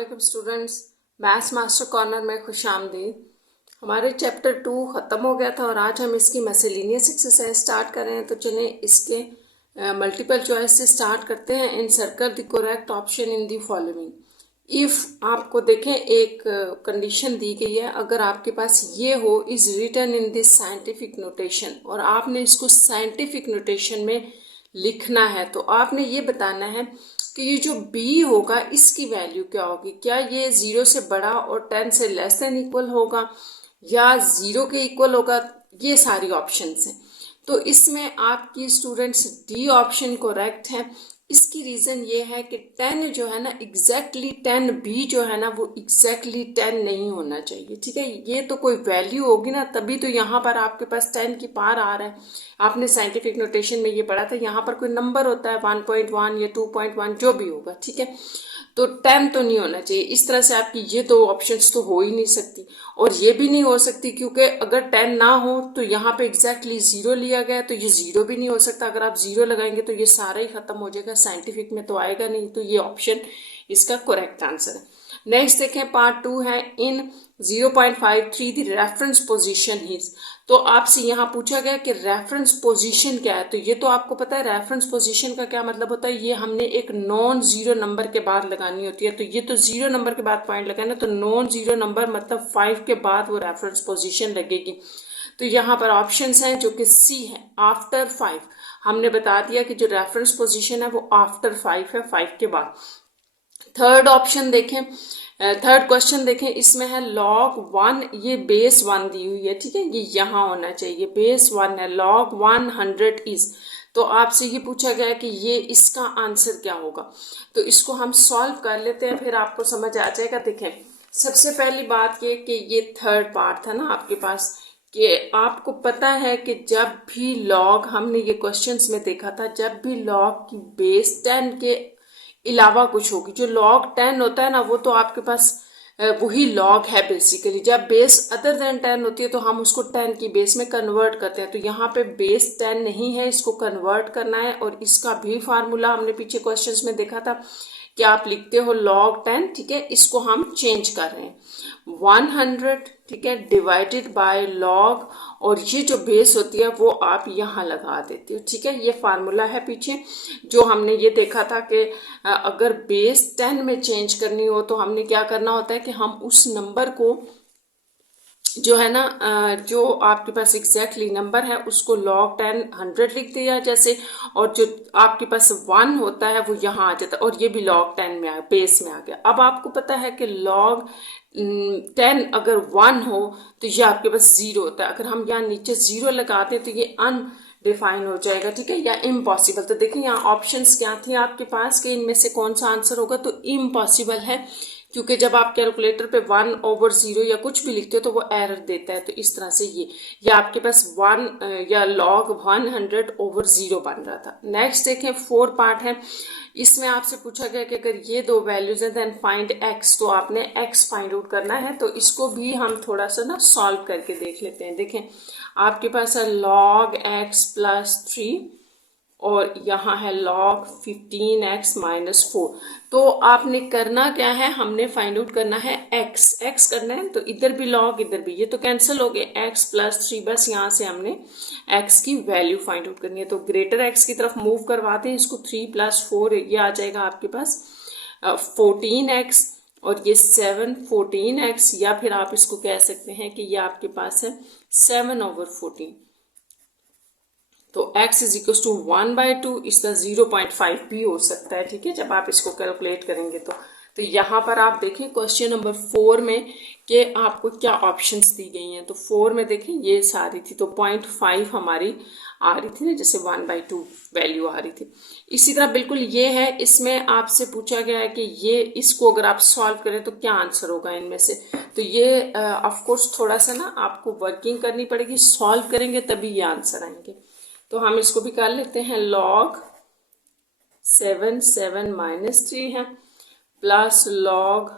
वालेकुम students, maths master corner में खुशामदीद। हमारे चैप्टर 2 ख़त्म हो गया था और आज हम इसकी मिसलेनियस एक्सरसाइज स्टार्ट कर रहे हैं। तो चलें इसके मल्टीपल चॉइस से स्टार्ट करते हैं। In circle the correct option in the following. If आपको देखें एक कंडीशन दी गई है, अगर आपके पास ये हो is written in this scientific notation और आपने इसको साइंटिफिक नोटेशन में लिखना है, तो आपने ये बताना है कि ये जो b होगा इसकी वैल्यू क्या होगी। क्या ये 0 से बड़ा और 10 से लेस देन इक्वल होगा या 0 के इक्वल होगा। ये सारी ऑप्शंस हैं। तो इसमें आपकी स्टूडेंट्स डी ऑप्शन करेक्ट है। इसकी रीज़न ये है कि 10 जो है ना एग्जैक्टली 10 भी जो है ना वो एग्जैक्टली 10 नहीं होना चाहिए। ठीक है, ये तो कोई वैल्यू होगी ना, तभी तो यहाँ पर आपके पास 10 की पार आ रहा है। आपने साइंटिफिक नोटेशन में ये पढ़ा था, यहाँ पर कोई नंबर होता है 1.1 या 2.1 जो भी होगा। ठीक है, तो 10 तो नहीं होना चाहिए। इस तरह से आपकी ये दो ऑप्शंस तो हो ही नहीं सकती और ये भी नहीं हो सकती, क्योंकि अगर 10 ना हो तो यहाँ पे एग्जैक्टली 0 लिया गया, तो ये 0 भी नहीं हो सकता। अगर आप 0 लगाएंगे तो ये सारा ही खत्म हो जाएगा, साइंटिफिक में तो आएगा नहीं। तो ये ऑप्शन इसका करेक्ट आंसर है। नेक्स्ट देखें, पार्ट 2 है इन 0.53 द रेफरेंस पोजीशन हिज। तो आपसे यहाँ पूछा गया कि रेफरेंस पोजीशन क्या है। तो ये तो आपको पता है रेफरेंस पोजीशन का क्या मतलब होता है। ये हमने एक नॉन जीरो नंबर के बाद लगानी होती है। तो ये तो 0 नंबर के बाद पॉइंट लगाना, तो नॉन जीरो नंबर मतलब 5 के बाद वो रेफरेंस पोजीशन लगेगी। तो यहाँ पर ऑप्शंस हैं जो कि सी है आफ्टर 5। हमने बता दिया कि जो रेफरेंस पोजीशन है वो आफ्टर 5 है, 5 के बाद। थर्ड ऑप्शन देखें, थर्ड क्वेश्चन देखें, इसमें है log 1, ये बेस 1 दी हुई है। ठीक है, ये यहाँ होना चाहिए, बेस 1 है, log 100 इज। तो आपसे ये पूछा गया कि ये इसका आंसर क्या होगा। तो इसको हम सॉल्व कर लेते हैं, फिर आपको समझ आ जाएगा। देखें, सबसे पहली बात ये कि ये थर्ड पार्ट था ना आपके पास, कि आपको पता है कि जब भी log, हमने ये क्वेश्चंस में देखा था, जब भी log की बेस 10 के अलावा कुछ होगी, जो log 10 होता है ना वो तो आपके पास वही log है बेसिकली। जब बेस अदर देन 10 होती है तो हम उसको 10 की बेस में कन्वर्ट करते हैं। तो यहाँ पे बेस 10 नहीं है, इसको कन्वर्ट करना है। और इसका भी फार्मूला हमने पीछे क्वेश्चंस में देखा था कि आप लिखते हो log 10। ठीक है, इसको हम चेंज कर रहे हैं 100, ठीक है, डिवाइडेड बाय log, और ये जो बेस होती है वो आप यहाँ लगा देते हो। ठीक है, ये फार्मूला है पीछे जो हमने ये देखा था कि अगर बेस 10 में चेंज करनी हो तो हमने क्या करना होता है कि हम उस नंबर को जो है ना जो आपके पास एग्जैक्टली नंबर है उसको log 10 100 लिख दिया जैसे, और जो आपके पास 1 होता है वो यहाँ आ जाता है, और ये भी log 10 में आ, बेस में आ गया। अब आपको पता है कि log 10 अगर 1 हो तो ये आपके पास 0 होता है। अगर हम यहाँ नीचे 0 लगाते हैं तो ये अनडिफाइन हो जाएगा। ठीक है, या इम्पॉसिबल। तो देखिए यहाँ ऑप्शंस क्या थी आपके पास कि इनमें से कौन सा आंसर होगा। तो इम्पॉसिबल है, क्योंकि जब आप कैलकुलेटर पे 1/0 या कुछ भी लिखते हो तो वो एरर देता है। तो इस तरह से ये या आपके पास 1 या log 100/0 बन रहा था। नेक्स्ट देखें, 4 पार्ट है। इसमें आपसे पूछा गया कि अगर ये दो वैल्यूज हैं देन फाइंड x, तो आपने x फाइंड आउट करना है। तो इसको भी हम थोड़ा सा ना सॉल्व करके देख लेते हैं। देखें, आपके पास है log x + 3 और यहाँ है log 15x - 4। तो आपने करना क्या है, हमने फाइंड आउट करना है x करना है। तो इधर भी log इधर भी, ये तो कैंसिल हो गए, x + 3, बस यहाँ से हमने x की वैल्यू फाइंड आउट करनी है। तो ग्रेटर x की तरफ मूव करवाते हैं इसको, 3 + 4 ये आ जाएगा आपके पास 14x, और ये 7 14x, या फिर आप इसको कह सकते हैं कि ये आपके पास है 7/14। तो x = 1/2, इसका 0.5 भी हो सकता है। ठीक है, जब आप इसको कैलकुलेट करेंगे तो यहाँ पर आप देखें क्वेश्चन नंबर 4 में कि आपको क्या ऑप्शंस दी गई हैं। तो 4 में देखें ये सारी थी, तो 0.5 हमारी आ रही थी ना, जैसे 1/2 वैल्यू आ रही थी। इसी तरह बिल्कुल ये है, इसमें आपसे पूछा गया है कि ये इसको अगर आप सॉल्व करें तो क्या आंसर होगा इनमें से। तो ये ऑफकोर्स थोड़ा सा ना आपको वर्किंग करनी पड़ेगी, सॉल्व करेंगे तभी ये आंसर आएंगे। तो हम इसको भी कर लेते हैं, log 7 -3 है प्लस log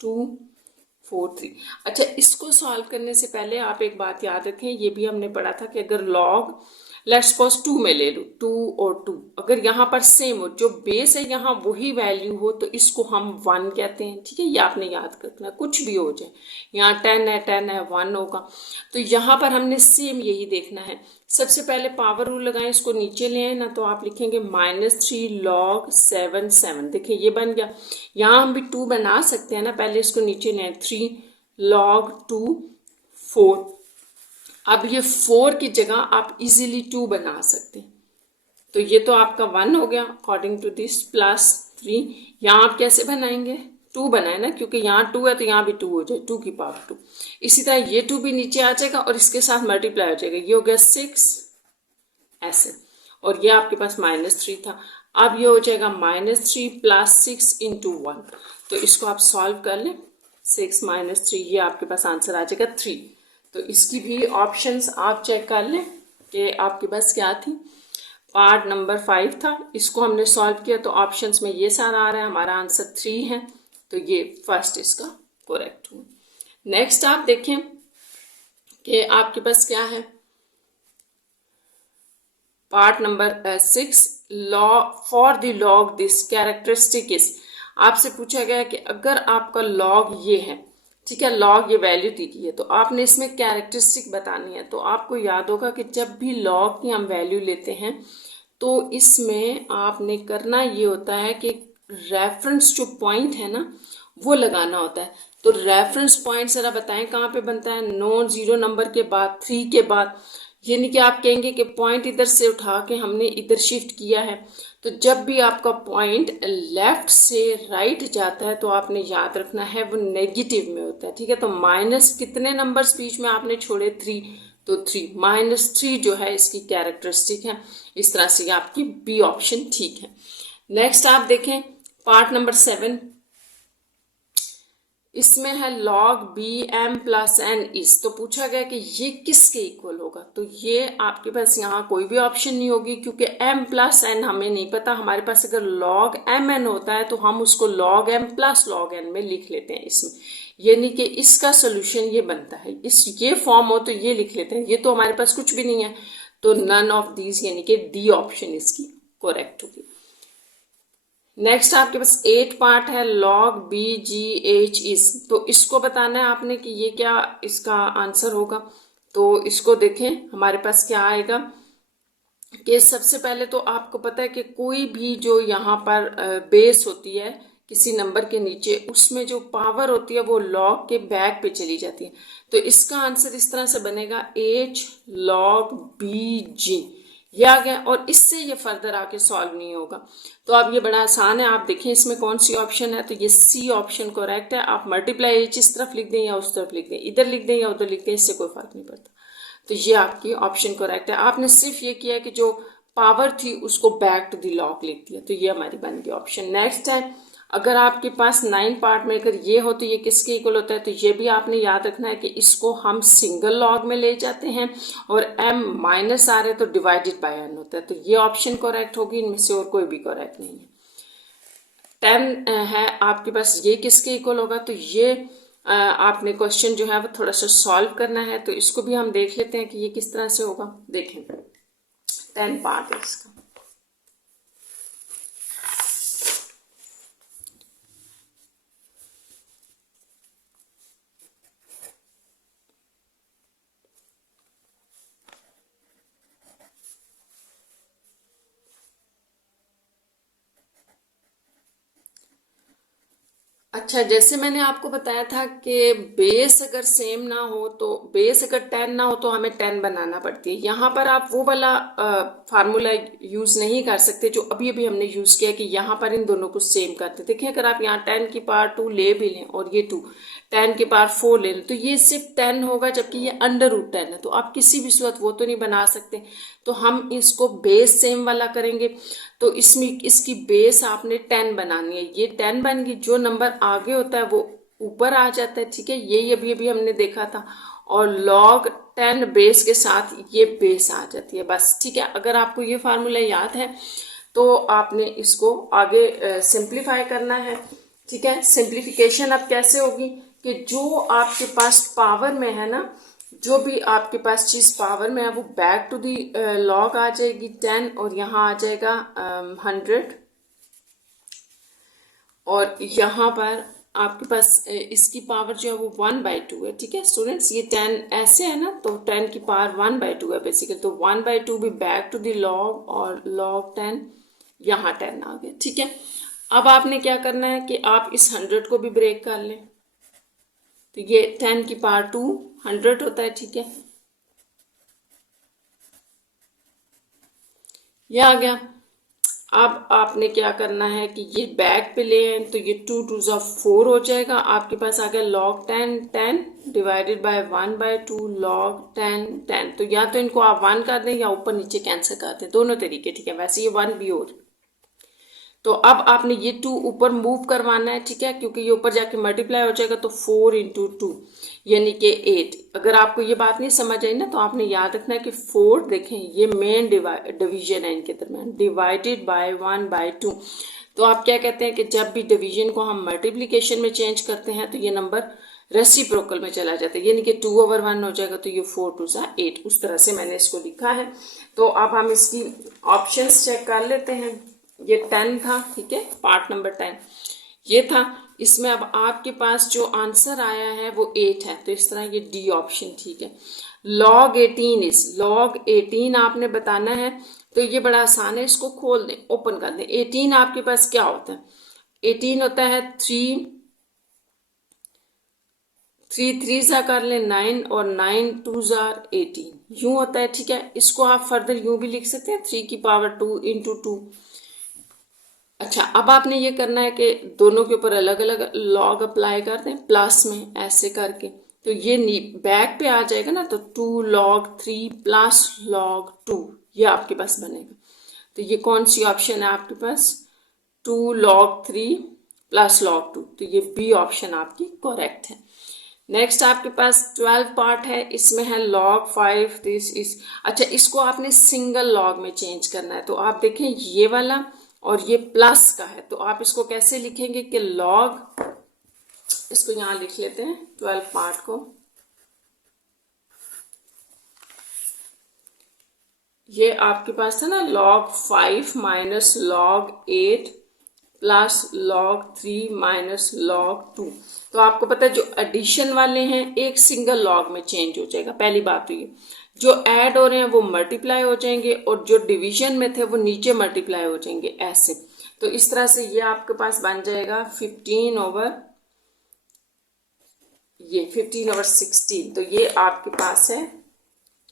2 4 3। अच्छा, इसको सॉल्व करने से पहले आप एक बात याद रखें, ये भी हमने पढ़ा था कि अगर log लेट्स सपोज 2 में ले लो, 2 और 2, अगर यहाँ पर सेम हो, जो बेस है यहाँ वही वैल्यू हो, तो इसको हम 1 कहते हैं। ठीक है, ये आपने याद रखना, कुछ भी हो जाए, यहाँ 10 है 10 है 1 होगा। तो यहाँ पर हमने सेम यही देखना है। सबसे पहले पावर रूल लगाएं, इसको नीचे ले आए ना, तो आप लिखेंगे -3 log 7 7। देखिए ये बन गया। यहाँ हम भी 2 बना सकते हैं ना, पहले इसको नीचे ले आए, 3 log 2 4। अब ये 4 की जगह आप इजीली 2 बना सकते हैं। तो ये तो आपका 1 हो गया अकॉर्डिंग टू दिस, +3। यहाँ आप कैसे बनाएंगे, 2 बनाए ना, क्योंकि यहाँ 2 है तो यहाँ भी 2 हो जाए, 2 की पावर 2। इसी तरह ये 2 भी नीचे आ जाएगा और इसके साथ मल्टीप्लाई हो जाएगा, ये हो गया 6 ऐसे, और ये आपके पास -3 था। अब ये हो जाएगा -3 + 6 × 1। तो इसको आप सॉल्व कर लें, 6 - 3, ये आपके पास आंसर आ जाएगा 3। तो इसकी भी ऑप्शंस आप चेक कर लें कि आपके पास क्या थी। पार्ट नंबर 5 था, इसको हमने सॉल्व किया तो ऑप्शंस में ये सारा आ रहा है, हमारा आंसर 3 है। तो ये फर्स्ट इसका करेक्ट हुआ। नेक्स्ट आप देखें कि आपके पास क्या है, part number 6, for the log this characteristic is. आपसे पूछा गया है कि अगर आपका लॉग ये है, ठीक है, लॉग ये वैल्यू दी गई है, तो आपने इसमें कैरेक्टरिस्टिक बतानी है। तो आपको याद होगा कि जब भी लॉग की हम वैल्यू लेते हैं तो इसमें आपने करना ये होता है कि रेफरेंस जो पॉइंट है ना वो लगाना होता है। तो रेफरेंस पॉइंट जरा बताएं कहाँ पे बनता है, नॉन जीरो नंबर के बाद, 3 के बाद। यानी कि आप कहेंगे कि पॉइंट इधर से उठा के हमने इधर शिफ्ट किया है, तो जब भी आपका पॉइंट लेफ्ट से राइट जाता है तो आपने याद रखना है वो नेगेटिव में होता है। ठीक है, तो माइनस कितने नंबर्स बीच में आपने छोड़े, 3, तो 3 -3 जो है इसकी कैरेक्टरिस्टिक है। इस तरह से आपकी बी ऑप्शन ठीक है। नेक्स्ट आप देखें पार्ट नंबर 7, इसमें है log bm + n is। तो पूछा गया कि ये किसके इक्वल होगा, तो ये आपके पास यहाँ कोई भी ऑप्शन नहीं होगी, क्योंकि m + n हमें नहीं पता। हमारे पास अगर log mn होता है तो हम उसको log m + log n में लिख लेते हैं इसमें, यानी कि इसका सोल्यूशन ये बनता है। इस ये फॉर्म हो तो ये लिख लेते हैं, ये तो हमारे पास कुछ भी नहीं है, तो नन ऑफ दीज, यानी कि डी ऑप्शन इसकी करेक्ट होगी। नेक्स्ट आपके पास 8 पार्ट है, log bgh is। तो इसको बताना है आपने कि ये क्या इसका आंसर होगा। तो इसको देखें, हमारे पास क्या आएगा कि सबसे पहले तो आपको पता है कि कोई भी जो यहाँ पर बेस होती है किसी नंबर के नीचे, उसमें जो पावर होती है वो log के बैक पे चली जाती है। तो इसका आंसर इस तरह से बनेगा h log bg, ये आ गया, और इससे ये फर्दर आके सॉल्व नहीं होगा। तो अब ये बड़ा आसान है, आप देखें इसमें कौन सी ऑप्शन है, तो ये सी ऑप्शन करेक्ट है। आप मल्टीप्लाई एच इस तरफ लिख दें या उस तरफ लिख दें, इधर लिख दें या उधर लिख दें, इससे कोई फर्क नहीं पड़ता। तो ये आपकी ऑप्शन करेक्ट है। आपने सिर्फ ये किया कि जो पावर थी उसको बैक टू द लॉग लिख दिया, तो ये हमारी बन गई ऑप्शन। नेक्स्ट है, अगर आपके पास 9 पार्ट में अगर ये हो तो ये किसके इक्वल होता है, तो ये भी आपने याद रखना है कि इसको हम सिंगल लॉग में ले जाते हैं और m माइनस आ रहे तो डिवाइडेड बाय n होता है। तो ये ऑप्शन करेक्ट होगी, इनमें से और कोई भी करेक्ट नहीं है। 10 है आपके पास, ये किसके इक्वल होगा, तो ये आपने क्वेश्चन जो है वो थोड़ा सा सॉल्व करना है। तो इसको भी हम देख लेते हैं कि ये किस तरह से होगा। देखें 10 पार्ट है इसका। अच्छा, जैसे मैंने आपको बताया था कि बेस अगर सेम ना हो, तो बेस अगर 10 ना हो तो हमें 10 बनाना पड़ती है। यहाँ पर आप वो वाला फार्मूला यूज़ नहीं कर सकते जो अभी अभी हमने यूज़ किया कि यहाँ पर इन दोनों को सेम करते। देखिए अगर आप यहाँ 10 की पावर 2 ले भी लें और ये 2 10 की पावर 4 ले लें, तो ये सिर्फ 10 होगा, जबकि ये √10 है। तो आप किसी भी सूरत वो तो नहीं बना सकते। तो हम इसको बेस सेम वाला करेंगे। तो इसमें इसकी बेस आपने 10 बनानी है। ये 10 बन गई, जो नंबर आगे होता है वो ऊपर आ जाता है। ठीक है, ये अभी अभी हमने देखा था, और log 10 बेस के साथ ये बेस आ जाती है बस। ठीक है, अगर आपको ये फार्मूला याद है तो आपने इसको आगे सिंप्लीफाई करना है। ठीक है, सिंप्लीफिकेशन अब कैसे होगी कि जो आपके पास पावर में है ना, जो भी आपके पास चीज़ पावर में है वो बैक टू दी लॉग आ जाएगी 10, और यहाँ आ जाएगा 100, और यहाँ पर आपके पास इसकी पावर जो है वो 1/2 है। ठीक है स्टूडेंट्स, ये 10 ऐसे है ना, तो 10 की पावर 1/2 है बेसिकली, तो 1/2 भी बैक टू द लॉग, और लॉग 10 यहाँ 10 आ गया। ठीक है, अब आपने क्या करना है कि आप इस 100 को भी ब्रेक कर लें, तो ये 10 की पावर 200 होता है। ठीक है, ये आ गया। अब आपने क्या करना है कि ये बैक पे ले आए, तो ये 2 2 4 हो जाएगा। आपके पास आ गया लॉग 10 10 डिवाइडेड बाय 1/2 लॉग 10 10। तो या तो इनको आप 1 कर दें या ऊपर नीचे कैंसिल कर दें, दोनों तरीके। ठीक है, वैसे ये 1 भी और, तो अब आपने ये 2 ऊपर मूव करवाना है। ठीक है, क्योंकि ये ऊपर जाके मल्टीप्लाई हो जाएगा, तो 4 × 2 यानी कि 8। अगर आपको ये बात नहीं समझ आई ना, तो आपने याद रखना है कि 4 देखें ये मेन डिवीजन है इनके दरम्यान, डिवाइडेड बाय 1/2। तो आप क्या कहते हैं कि जब भी डिवीजन को हम मल्टीप्लीकेशन में चेंज करते हैं तो ये नंबर रेसिप्रोकल में चला जाता है, यानी कि 2/1 हो जाएगा, तो ये 4 2 8। उस तरह से मैंने इसको लिखा है। तो अब हम इसकी ऑप्शंस चेक कर लेते हैं। ये 10 था, ठीक है, पार्ट नंबर 10 ये था। इसमें अब आपके पास जो आंसर आया है वो 8 है, तो इस तरह ये डी ऑप्शन ठीक है। log 18 log 18 आपने बताना है, तो ये बड़ा आसान है, इसको खोल दें, ओपन कर दें। 18 आपके पास क्या होता है? 18 होता है 3 3 सा कर ले 9, और 9 2 18 यूं होता है। ठीक है, इसको आप फर्दर यूं भी लिख सकते हैं, 3 की पावर 2 × 2। अच्छा, अब आपने ये करना है कि दोनों के ऊपर अलग अलग लॉग अप्लाई कर दें प्लस में, ऐसे करके। तो ये बैक पे आ जाएगा ना, तो 2 log 3 प्लस log 2 ये आपके पास बनेगा। तो ये कौन सी ऑप्शन है आपके पास? 2 log 3 प्लस log 2, तो ये बी ऑप्शन आपकी करेक्ट है। नेक्स्ट आपके पास 12 पार्ट है, इसमें है log 5 दिस इज। अच्छा, इसको आपने सिंगल लॉग में चेंज करना है, तो आप देखें ये वाला और ये प्लस का है, तो आप इसको कैसे लिखेंगे कि लॉग, इसको यहां लिख लेते हैं 12 पार्ट को। ये आपके पास था ना log 5 minus log 8 plus log 3 minus log 2। तो आपको पता है जो एडिशन वाले हैं एक सिंगल लॉग में चेंज हो जाएगा, पहली बात तो ये। जो ऐड हो रहे हैं वो मल्टीप्लाई हो जाएंगे, और जो डिवीजन में थे वो नीचे मल्टीप्लाई हो जाएंगे, ऐसे। तो इस तरह से ये आपके पास बन जाएगा 15/16। तो ये आपके पास है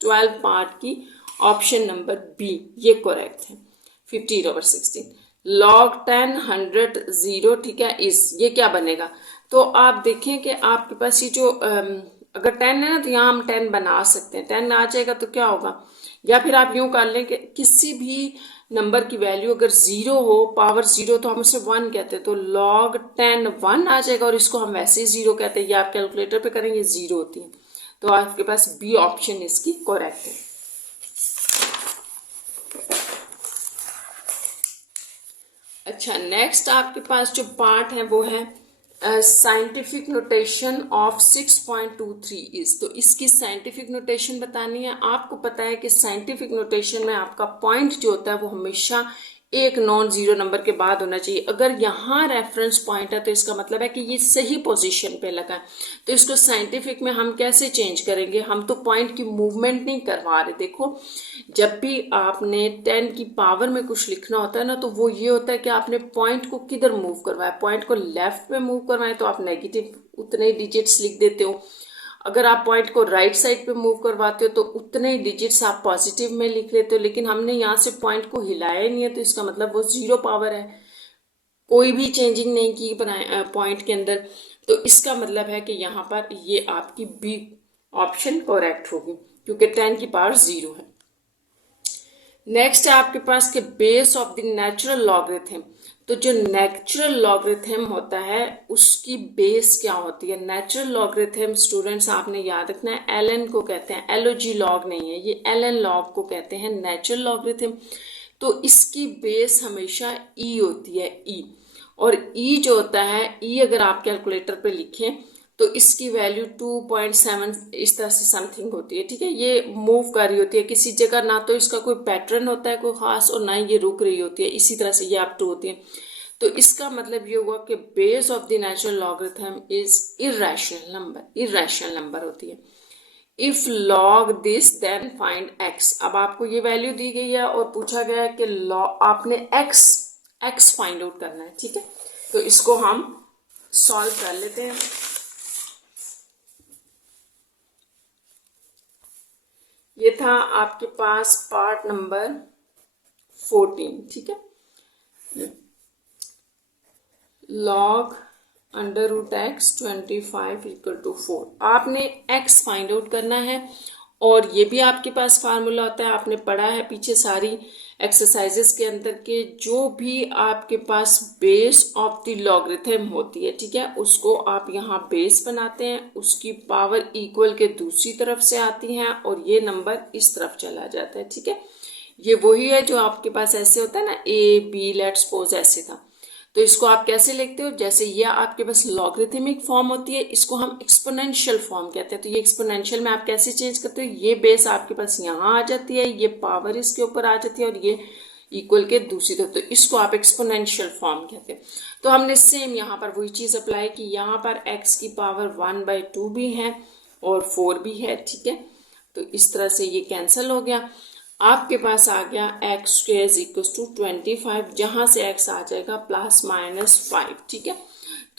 12 पार्ट की ऑप्शन नंबर बी, ये करेक्ट है 15/16। log 10 100 0, ठीक है, इस ये क्या बनेगा? तो आप देखें कि आपके पास ये जो अगर 10 है ना, तो यहाँ हम 10 बना सकते हैं, 10 आ जाएगा तो क्या होगा? या फिर आप यूं कर लें कि किसी भी नंबर की वैल्यू अगर 0 हो, पावर 0, तो हम उसे 1 कहते हैं, तो log 10 1 आ जाएगा, और इसको हम वैसे ही 0 कहते हैं। ये आप कैलकुलेटर पे करेंगे 0 होती है, तो आपके पास बी ऑप्शन इसकी करेक्ट है। अच्छा, नेक्स्ट आपके पास जो पार्ट है वो है साइंटिफिक नोटेशन ऑफ 6.23 इज। तो इसकी साइंटिफिक नोटेशन बतानी है। आपको पता है कि साइंटिफिक नोटेशन में आपका पॉइंट जो होता है वो हमेशा एक नॉन जीरो नंबर के बाद होना चाहिए। अगर यहाँ रेफरेंस पॉइंट है तो इसका मतलब है कि ये सही पोजीशन पे लगा है। तो इसको साइंटिफिक में हम कैसे चेंज करेंगे? हम तो पॉइंट की मूवमेंट नहीं करवा रहे। देखो, जब भी आपने 10 की पावर में कुछ लिखना होता है ना, तो वो ये होता है कि आपने पॉइंट को किधर मूव करवाया। पॉइंट को लेफ्ट में मूव करवाएं तो आप नेगेटिव उतने ही डिजिट्स लिख देते हो। अगर आप पॉइंट को राइट साइड पे मूव करवाते हो तो उतने ही डिजिट्स आप पॉजिटिव में लिख लेते हो। लेकिन हमने यहाँ से पॉइंट को हिलाया ही नहीं है, तो इसका मतलब वो 0 पावर है, कोई भी चेंजिंग नहीं की पॉइंट के अंदर। तो इसका मतलब है कि यहाँ पर ये आपकी बी ऑप्शन करेक्ट होगी, क्योंकि 10 की पावर 0 है। नेक्स्ट है आपके पास के base of the natural logarithm. तो जो नेचुरल लॉगरिथम होता है उसकी बेस क्या होती है? नेचुरल लॉगरिथम स्टूडेंट्स आपने याद रखना है, एलएन को कहते हैं, एलओजी लॉग नहीं है, ये एलएन लॉग को कहते हैं नेचुरल लॉगरिथम। तो इसकी बेस हमेशा ई होती है, ई। और ई जो होता है, ई अगर आप कैलकुलेटर पे लिखें तो इसकी वैल्यू 2.7 इस तरह से समथिंग होती है, ठीक है। ये मूव कर रही होती है किसी जगह, ना तो इसका कोई पैटर्न होता है कोई खास, और ना ही ये रुक रही होती है, इसी तरह से ये अप टू होती है। तो इसका मतलब ये हुआ कि base of the natural logarithm is irrational number होती है। If log this then find x. अब आपको ये वैल्यू दी गई है और पूछा गया है कि आपने एक्स फाइंड आउट करना है, ठीक है। तो इसको हम सॉल्व कर लेते हैं। ये था आपके पास पार्ट नंबर 14, ठीक है। Log under root x 25 equal to 4। आपने एक्स फाइंड आउट करना है, और ये भी आपके पास फार्मूला होता है, आपने पढ़ा है पीछे सारी एक्सरसाइजेस के अंदर के, जो भी आपके पास बेस ऑफ द लॉगरिथम होती है, ठीक है, उसको आप यहाँ बेस बनाते हैं, उसकी पावर इक्वल के दूसरी तरफ से आती है और ये नंबर इस तरफ चला जाता है, ठीक है। ये वही है जो आपके पास ऐसे होता है ना, ए बी, लेट्स सपोज ऐसे था। तो इसको आप कैसे लिखते हो, जैसे ये आपके पास लॉगरिथमिक फॉर्म होती है, इसको हम एक्सपोनेंशियल फॉर्म कहते हैं। तो ये एक्सपोनेंशियल में आप कैसे चेंज करते हो, ये बेस आपके पास यहाँ आ जाती है, ये पावर इसके ऊपर आ जाती है और ये इक्वल के दूसरी तरफ, तो इसको आप एक्सपोनेंशियल फॉर्म कहते हैं। तो हमने सेम यहाँ पर वही चीज़ अप्लाई की, यहाँ पर x की पावर 1/2 भी है और 4 भी है, ठीक है। तो इस तरह से ये कैंसिल हो गया। आपके पास आ गया x square is equal to 25, जहाँ से x आ जाएगा ±5, ठीक है।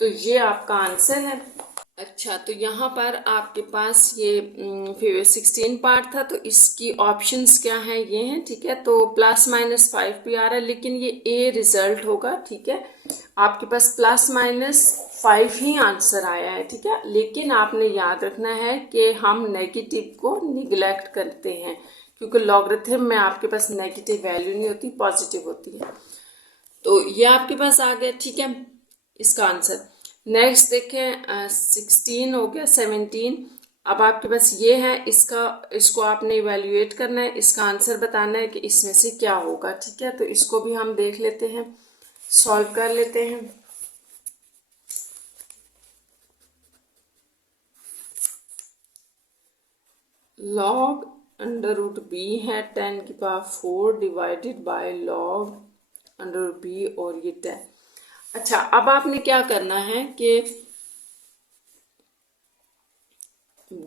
तो ये आपका आंसर है। अच्छा, तो यहाँ पर आपके पास ये 16 पार्ट था, तो इसकी ऑप्शंस क्या हैं, ये हैं, ठीक है। तो ±5 भी आ रहा है, लेकिन ये ए रिजल्ट होगा, ठीक है। आपके पास ±5 ही आंसर आया है, ठीक है। लेकिन आपने याद रखना है कि हम नेगेटिव को निगलेक्ट करते हैं, क्योंकि लॉगरिथम में आपके पास नेगेटिव वैल्यू नहीं होती, पॉजिटिव होती है। तो ये आपके पास आ गया, ठीक है, इसका आंसर। नेक्स्ट देखें, 16 हो गया, 17। अब आपके पास ये है, इसको आपने इवेल्युएट करना है, इसका आंसर बताना है कि इसमें से क्या होगा, ठीक है। तो इसको भी हम देख लेते हैं, सॉल्व कर लेते हैं। लॉग अंडर रूट बी है 10 की power 4 divided by log under root b, और ये 10। अच्छा, अब आपने क्या करना है कि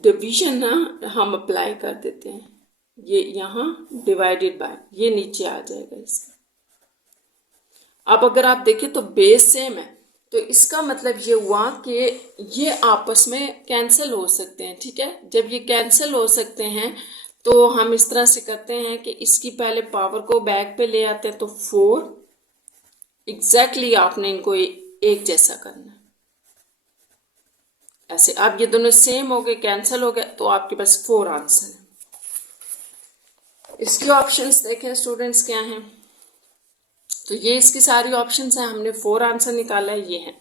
डिवीजन ना हम अप्लाई कर देते हैं, ये यहाँ डिवाइडेड बाय, ये नीचे आ जाएगा इसका। अब अगर आप देखें तो बेस सेम है, तो इसका मतलब ये हुआ कि ये आपस में कैंसिल हो सकते हैं, ठीक है। जब ये कैंसिल हो सकते हैं तो हम इस तरह से करते हैं कि इसकी पहले पावर को बैक पे ले आते हैं, तो 4 एग्जैक्टली आपने इनको एक जैसा करना है ऐसे। अब ये दोनों सेम हो गए, कैंसिल हो गए, तो आपके पास 4 आंसर है। इसके ऑप्शंस देखें स्टूडेंट्स क्या हैं, तो ये इसकी सारी ऑप्शंस हैं, हमने 4 आंसर निकाला है, ये है।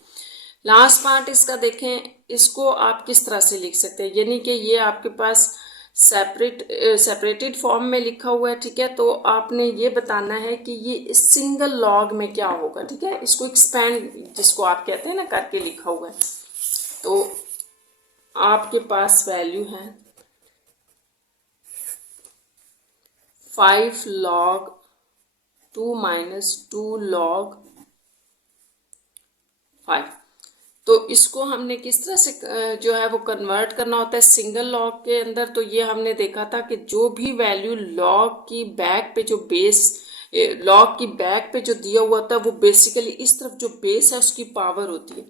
लास्ट पार्ट इसका देखें, इसको आप किस तरह से लिख सकते हैं, यानी कि ये आपके पास सेपरेटेड फॉर्म में लिखा हुआ है, ठीक है। तो आपने ये बताना है कि ये सिंगल लॉग में क्या होगा, ठीक है। इसको एक्सपेंड जिसको आप कहते हैं ना करके लिखा हुआ है। तो आपके पास वैल्यू है 5 log 2 minus 2 log 5। तो इसको हमने किस तरह से जो है वो कन्वर्ट करना होता है सिंगल लॉग के अंदर। तो ये हमने देखा था कि जो भी वैल्यू लॉग की बैक पे जो बेस लॉग की बैक पे जो दिया हुआ होता है वो बेसिकली इस तरफ जो बेस है उसकी पावर होती है।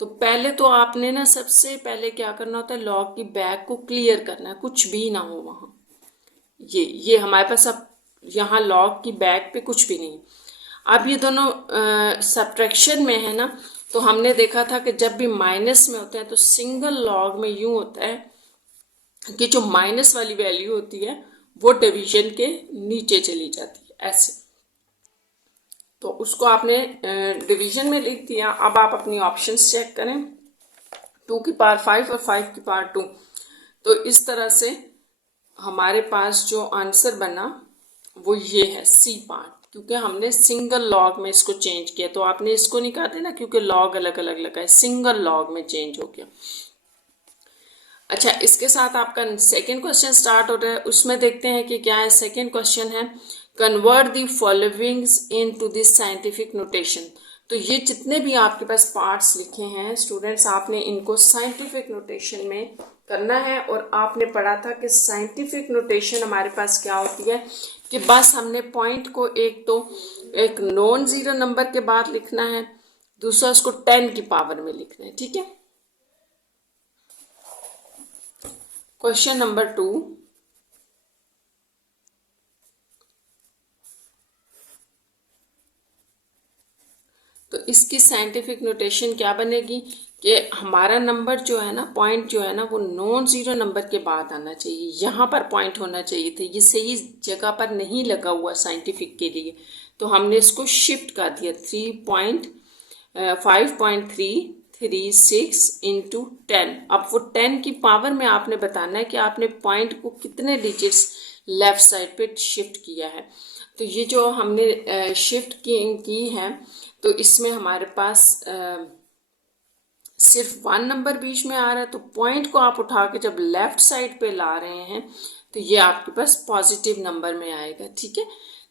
तो पहले तो आपने ना सबसे पहले क्या करना होता है, लॉग की बैक को क्लियर करना है, कुछ भी ना हो वहाँ। ये हमारे पास अब यहाँ लॉग की बैक पे कुछ भी नहीं। अब ये दोनों सब्ट्रैक्शन में है ना, तो हमने देखा था कि जब भी माइनस में होते हैं तो सिंगल लॉग में यूं होता है कि जो माइनस वाली वैल्यू होती है वो डिवीजन के नीचे चली जाती है ऐसे। तो उसको आपने डिवीजन में लिख दिया। अब आप अपनी ऑप्शंस चेक करें, 2 की पावर 5 और 5 की पावर 2। तो इस तरह से हमारे पास जो आंसर बना वो ये है सी पार्ट, क्योंकि हमने सिंगल लॉग में इसको चेंज किया। तो आपने इसको नहीं कहते ना, क्योंकि लॉग अलग अलग लगा है, सिंगल लॉग में चेंज हो गया। अच्छा, इसके साथ आपका सेकेंड क्वेश्चन स्टार्ट हो रहा है। उसमें देखते हैं कि क्या है। सेकेंड क्वेश्चन है convert the followings into this scientific notation. तो ये जितने भी आपके पास पार्ट्स लिखे हैं स्टूडेंट्स, आपने इनको साइंटिफिक नोटेशन में करना है। और आपने पढ़ा था कि साइंटिफिक नोटेशन हमारे पास क्या होती है कि बस हमने पॉइंट को एक नॉन जीरो नंबर के बाद लिखना है, दूसरा उसको 10 की पावर में लिखना है। ठीक है। क्वेश्चन नंबर 2, तो इसकी साइंटिफिक नोटेशन क्या बनेगी कि हमारा नंबर जो है ना, पॉइंट जो है ना, वो नॉन जीरो नंबर के बाद आना चाहिए। यहाँ पर पॉइंट होना चाहिए थे, ये सही जगह पर नहीं लगा हुआ साइंटिफिक के लिए, तो हमने इसको शिफ्ट कर दिया 5.36 इंटू 10। अब वो 10 की पावर में आपने बताना है कि आपने पॉइंट को कितने डिजिट्स लेफ्ट साइड पे शिफ्ट किया है। तो ये जो हमने शिफ्ट की है, तो इसमें हमारे पास सिर्फ 1 नंबर बीच में आ रहा है। तो पॉइंट को आप उठा के जब लेफ्ट साइड पे ला रहे हैं तो ये आपके पास पॉजिटिव नंबर में आएगा। ठीक है।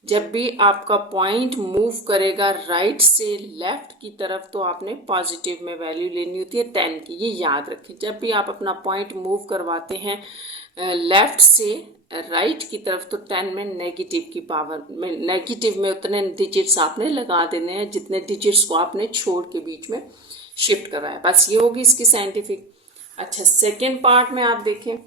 जब भी आपका पॉइंट मूव करेगा राइट से लेफ्ट की तरफ तो आपने पॉजिटिव में वैल्यू लेनी होती है 10 की, ये याद रखें। जब भी आप अपना पॉइंट मूव करवाते हैं लेफ्ट से राइट की तरफ तो 10 में नेगेटिव की पावर में, नेगेटिव में उतने डिजिट्स आपने लगा देने हैं जितने डिजिट्स को आपने छोड़ के बीच में शिफ्ट करवाया। बस ये होगी इसकी साइंटिफिक। अच्छा, सेकेंड पार्ट में आप देखें,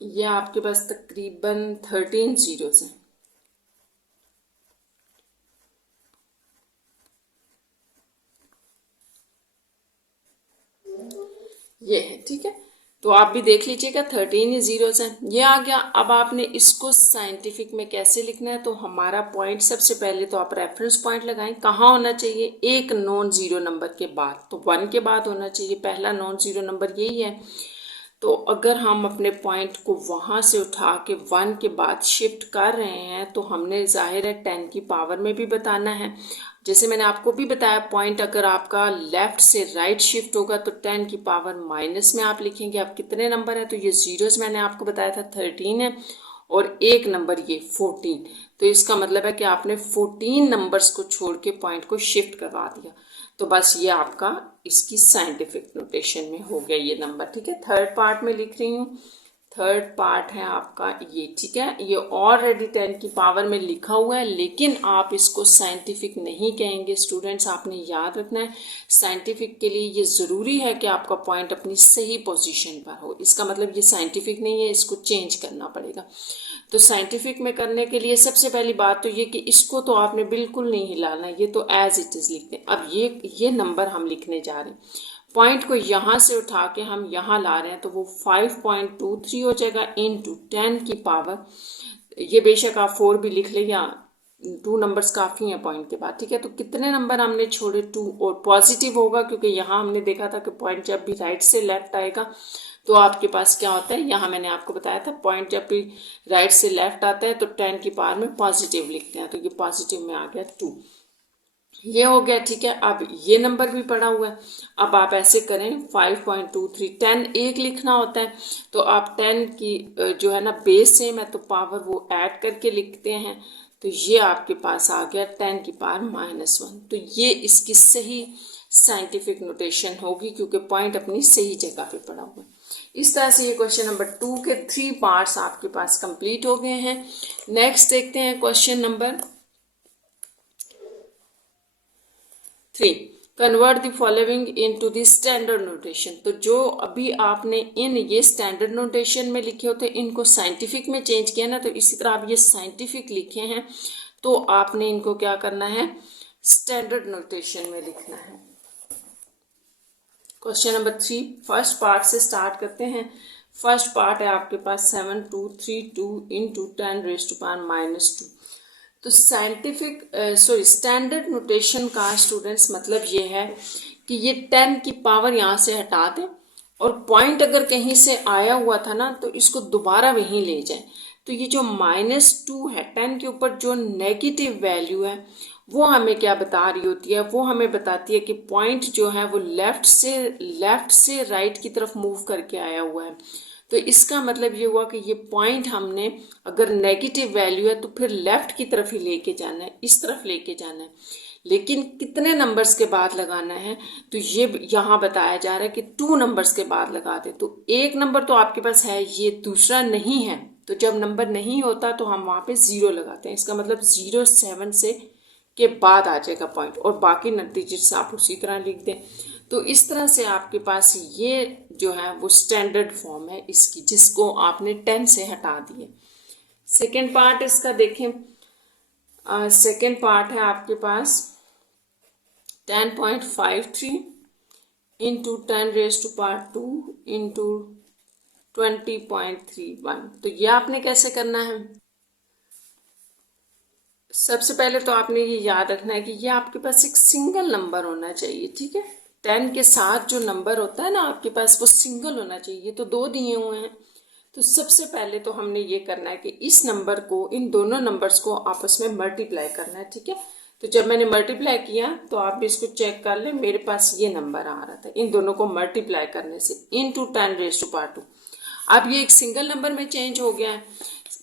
ये आपके पास तकरीबन 13 जीरोस हैं। ये है। ठीक है। तो आप भी देख लीजिएगा 13 ही जीरोस हैं। ये आ गया। अब आपने इसको साइंटिफिक में कैसे लिखना है, तो हमारा पॉइंट सबसे पहले तो आप रेफरेंस पॉइंट लगाएं। कहाँ होना चाहिए? एक नॉन जीरो नंबर के बाद, तो 1 के बाद होना चाहिए। पहला नॉन जीरो नंबर यही है। तो अगर हम अपने पॉइंट को वहाँ से उठा के 1 के बाद शिफ्ट कर रहे हैं तो हमने जाहिर है 10 की पावर में भी बताना है। जैसे मैंने आपको भी बताया, पॉइंट अगर आपका लेफ्ट से राइट शिफ्ट होगा तो 10 की पावर माइनस में आप लिखेंगे। अब कितने नंबर है, तो ये जीरोस मैंने आपको बताया था 13 है और एक नंबर ये 14। तो इसका मतलब है कि आपने 14 नंबर्स को छोड़ के पॉइंट को शिफ्ट करवा दिया। तो बस ये आपका इसकी साइंटिफिक नोटेशन में हो गया ये नंबर। ठीक है। थर्ड पार्ट में लिख रही हूँ। थर्ड पार्ट है आपका ये। ठीक है। ये ऑलरेडी 10 की पावर में लिखा हुआ है, लेकिन आप इसको साइंटिफिक नहीं कहेंगे स्टूडेंट्स, आपने याद रखना है। साइंटिफिक के लिए ये ज़रूरी है कि आपका पॉइंट अपनी सही पोजीशन पर हो। इसका मतलब ये साइंटिफिक नहीं है, इसको चेंज करना पड़ेगा। तो साइंटिफिक में करने के लिए सबसे पहली बात तो ये कि इसको तो आपने बिल्कुल नहीं हिलाना, ये तो एज इट इज़ लिखते हैं। अब ये नंबर हम लिखने जा रहे हैं। पॉइंट को यहाँ से उठा के हम यहाँ ला रहे हैं तो वो 5.23 हो जाएगा इंटू 10 की पावर। ये बेशक आप 4 भी लिख लें या 2 नंबर्स काफ़ी हैं पॉइंट के बाद। ठीक है। तो कितने नंबर हमने छोड़े? 2। और पॉजिटिव होगा क्योंकि यहाँ हमने देखा था कि पॉइंट जब भी राइट से लेफ्ट आएगा तो आपके पास क्या होता है, यहाँ मैंने आपको बताया था पॉइंट जब भी राइट से लेफ्ट आता है तो 10 की पावर में पॉजिटिव लिखते हैं। तो ये पॉजिटिव में आ गया 2। ये हो गया। ठीक है। अब ये नंबर भी पड़ा हुआ है। अब आप ऐसे करें 5.23, 10 एक लिखना होता है तो आप 10 की जो है ना बेस सेम है तो पावर वो ऐड करके लिखते हैं। तो ये आपके पास आ गया 10 की पावर -1। तो ये इसकी सही साइंटिफिक नोटेशन होगी क्योंकि पॉइंट अपनी सही जगह पे पड़ा हुआ है। इस तरह से ये क्वेश्चन नंबर 2 के 3 पार्ट्स आपके पास कंप्लीट हो गए हैं। नेक्स्ट देखते हैं question number 3, convert the following into the standard notation. तो जो अभी आपने इन ये स्टैंडर्ड नोटेशन में लिखे होते इनको साइंटिफिक में चेंज किया ना, तो इसी तरह आप ये साइंटिफिक लिखे हैं तो आपने इनको क्या करना है, स्टैंडर्ड नोटेशन में लिखना है। क्वेश्चन नंबर 3 फर्स्ट पार्ट से स्टार्ट करते हैं। फर्स्ट पार्ट है आपके पास 7232 इंटू 10 रेज़ टू पावर -2। तो स्टैंडर्ड नोटेशन का स्टूडेंट्स मतलब ये है कि ये 10 की पावर यहाँ से हटा दें और पॉइंट अगर कहीं से आया हुआ था ना तो इसको दोबारा वहीं ले जाएं। तो ये जो -2 है 10 के ऊपर जो नेगेटिव वैल्यू है वो हमें क्या बता रही होती है, वो हमें बताती है कि पॉइंट जो है वो लेफ्ट से राइट की तरफ मूव करके आया हुआ है। तो इसका मतलब ये हुआ कि ये पॉइंट हमने अगर नेगेटिव वैल्यू है तो फिर लेफ्ट की तरफ ही लेके जाना है, इस तरफ लेके जाना है। लेकिन कितने नंबर्स के बाद लगाना है, तो ये यहाँ बताया जा रहा है कि 2 नंबर्स के बाद लगा दे। तो एक नंबर तो आपके पास है, ये दूसरा नहीं है, तो जब नंबर नहीं होता तो हम वहाँ पे 0 लगाते हैं। इसका मतलब 0 से के बाद आ जाएगा पॉइंट, और बाकी डिजिट्स आप उसी तरह लिख दें। तो इस तरह से आपके पास ये जो है वो स्टैंडर्ड फॉर्म है इसकी, जिसको आपने 10 से हटा दिए। सेकेंड पार्ट इसका देखें। सेकेंड पार्ट है आपके पास 10.53 इंटू 10⁻² इंटू 20.31। तो ये आपने कैसे करना है? सबसे पहले तो आपने ये याद रखना है कि ये आपके पास एक सिंगल नंबर होना चाहिए, ठीक है। 10 के साथ जो नंबर होता है ना आपके पास, वो सिंगल होना चाहिए। ये तो 2 दिए हुए हैं, तो सबसे पहले तो हमने ये करना है कि इस नंबर को, इन दोनों नंबर्स को आपस में मल्टीप्लाई करना है, ठीक है। तो जब मैंने मल्टीप्लाई किया तो आप भी इसको चेक कर लें, मेरे पास ये नंबर आ रहा था इन दोनों को मल्टीप्लाई करने से, इंटू 10⁻²। अब ये एक सिंगल नंबर में चेंज हो गया है,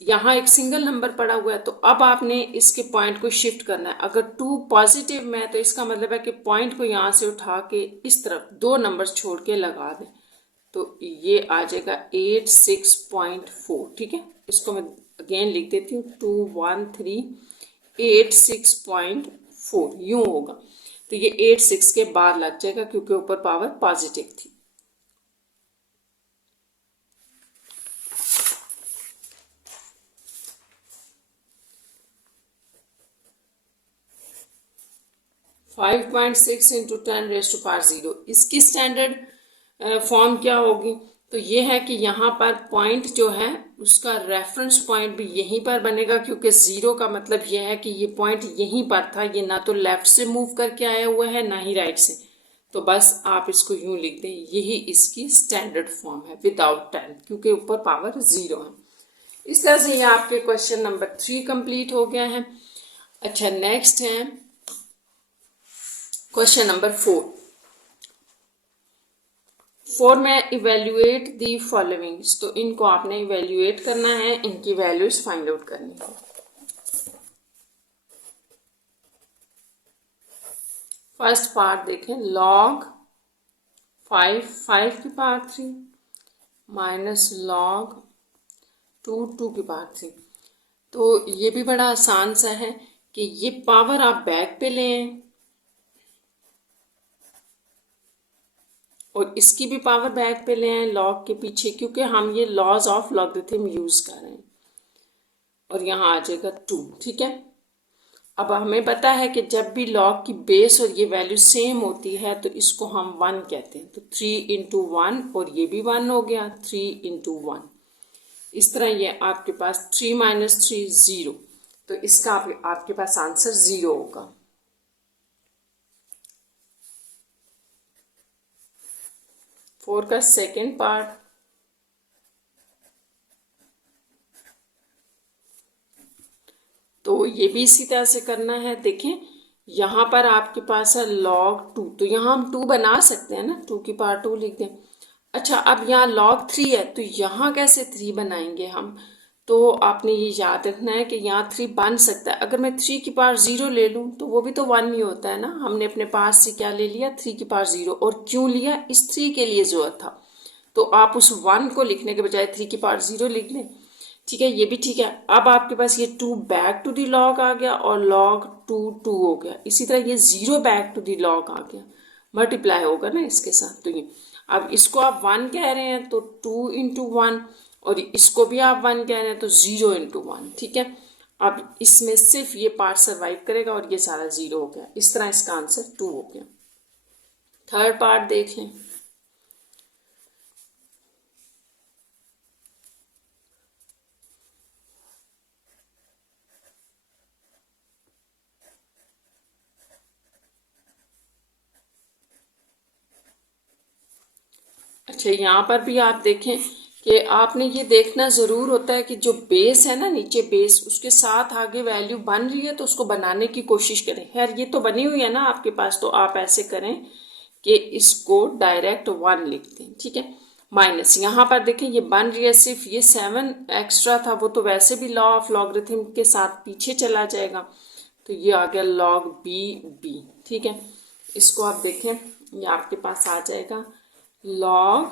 यहाँ एक सिंगल नंबर पड़ा हुआ है। तो अब आपने इसके पॉइंट को शिफ्ट करना है। अगर 2 पॉजिटिव में है तो इसका मतलब है कि पॉइंट को यहाँ से उठा के इस तरफ 2 नंबर छोड़ के लगा दें, तो ये आ जाएगा 86.4, ठीक है। इसको मैं अगेन लिख देती हूँ, 21386.4 यूं होगा। तो ये 86 के बाद लग जाएगा क्योंकि ऊपर पावर पॉजिटिव थी। Five point six into 10⁻⁴। इसकी स्टैंडर्ड फॉर्म क्या होगी? तो ये है कि यहाँ पर पॉइंट जो है उसका रेफरेंस पॉइंट भी यहीं पर बनेगा, क्योंकि 0 का मतलब यह है कि ये पॉइंट यहीं पर था, ये ना तो लेफ्ट से मूव करके आया हुआ है ना ही राइट से। तो बस आप इसको यूं लिख दें, यही इसकी स्टैंडर्ड फॉर्म है विदाउट 10, क्योंकि ऊपर पावर 0 है। इस तरह से ये आपके क्वेश्चन नंबर 3 कंप्लीट हो गया है। अच्छा, नेक्स्ट है क्वेश्चन नंबर 4 में इवेल्युएट दी फॉलोइंग्स। तो इनको आपने इवेल्युएट करना है, इनकी वैल्यूज फाइंड आउट करनी है। फर्स्ट पार्ट देखें, log 5 की पावर 3 माइनस log 2 की पावर 3। तो ये भी बड़ा आसान सा है कि ये पावर आप बैक पे लें और इसकी भी पावर बैक पे ले आए लॉग के पीछे, क्योंकि हम ये लॉज ऑफ लॉगरिथम यूज कर रहे हैं। और यहाँ आ जाएगा 2, ठीक है। अब हमें पता है कि जब भी लॉग की बेस और ये वैल्यू सेम होती है तो इसको हम 1 कहते हैं। तो 3 इंटू 1, और ये भी 1 हो गया, 3 इंटू 1। इस तरह ये आपके पास 3 माइनस 3 0। तो इसका आपके पास आंसर 0 होगा। फोर का सेकेंड पार्ट, तो ये भी इसी तरह से करना है। देखें, यहाँ पर आपके पास है log 2, तो यहाँ हम 2 बना सकते हैं ना, 2 की पावर 2 लिख दें। अच्छा, अब यहाँ log 3 है, तो यहाँ कैसे 3 बनाएंगे हम? तो आपने ये याद रखना है कि यहाँ 3 बन सकता है। अगर मैं 3 की पावर 0 ले लूँ तो वो भी तो 1 ही होता है ना। हमने अपने पास से क्या ले लिया? 3 की पावर 0। और क्यों लिया? इस 3 के लिए ज़रूरत था। तो आप उस 1 को लिखने के बजाय 3 की पावर 0 लिख लें, ठीक है। ये भी ठीक है। अब आपके पास ये 2 बैक टू दी लॉग आ गया और log 2 2 हो गया। इसी तरह ये 0 बैक टू दी लॉग आ गया, मल्टीप्लाई होगा ना इसके साथ। तो ये अब इसको आप 1 कह रहे हैं तो 2 इंटू 1, और इसको भी आप 1 कह रहे हैं तो 0 इंटू 1, ठीक है। अब इसमें सिर्फ ये पार्ट सर्वाइव करेगा और ये सारा 0 हो गया। इस तरह इसका आंसर 2 हो गया। थर्ड पार्ट देख लें। अच्छा, यहाँ पर भी आप देखें कि आपने ये देखना ज़रूर होता है कि जो बेस है ना, नीचे बेस, उसके साथ आगे वैल्यू बन रही है तो उसको बनाने की कोशिश करें। खैर ये तो बनी हुई है ना आपके पास, तो आप ऐसे करें कि इसको डायरेक्ट 1 लिख दें, ठीक है। माइनस यहाँ पर देखें ये बन रही है, सिर्फ ये 7 एक्स्ट्रा था, वो तो वैसे भी लॉ ऑफ लॉगरिथम के साथ पीछे चला जाएगा, तो ये आ गया log b, ठीक है। इसको आप देखें, ये आपके पास आ जाएगा log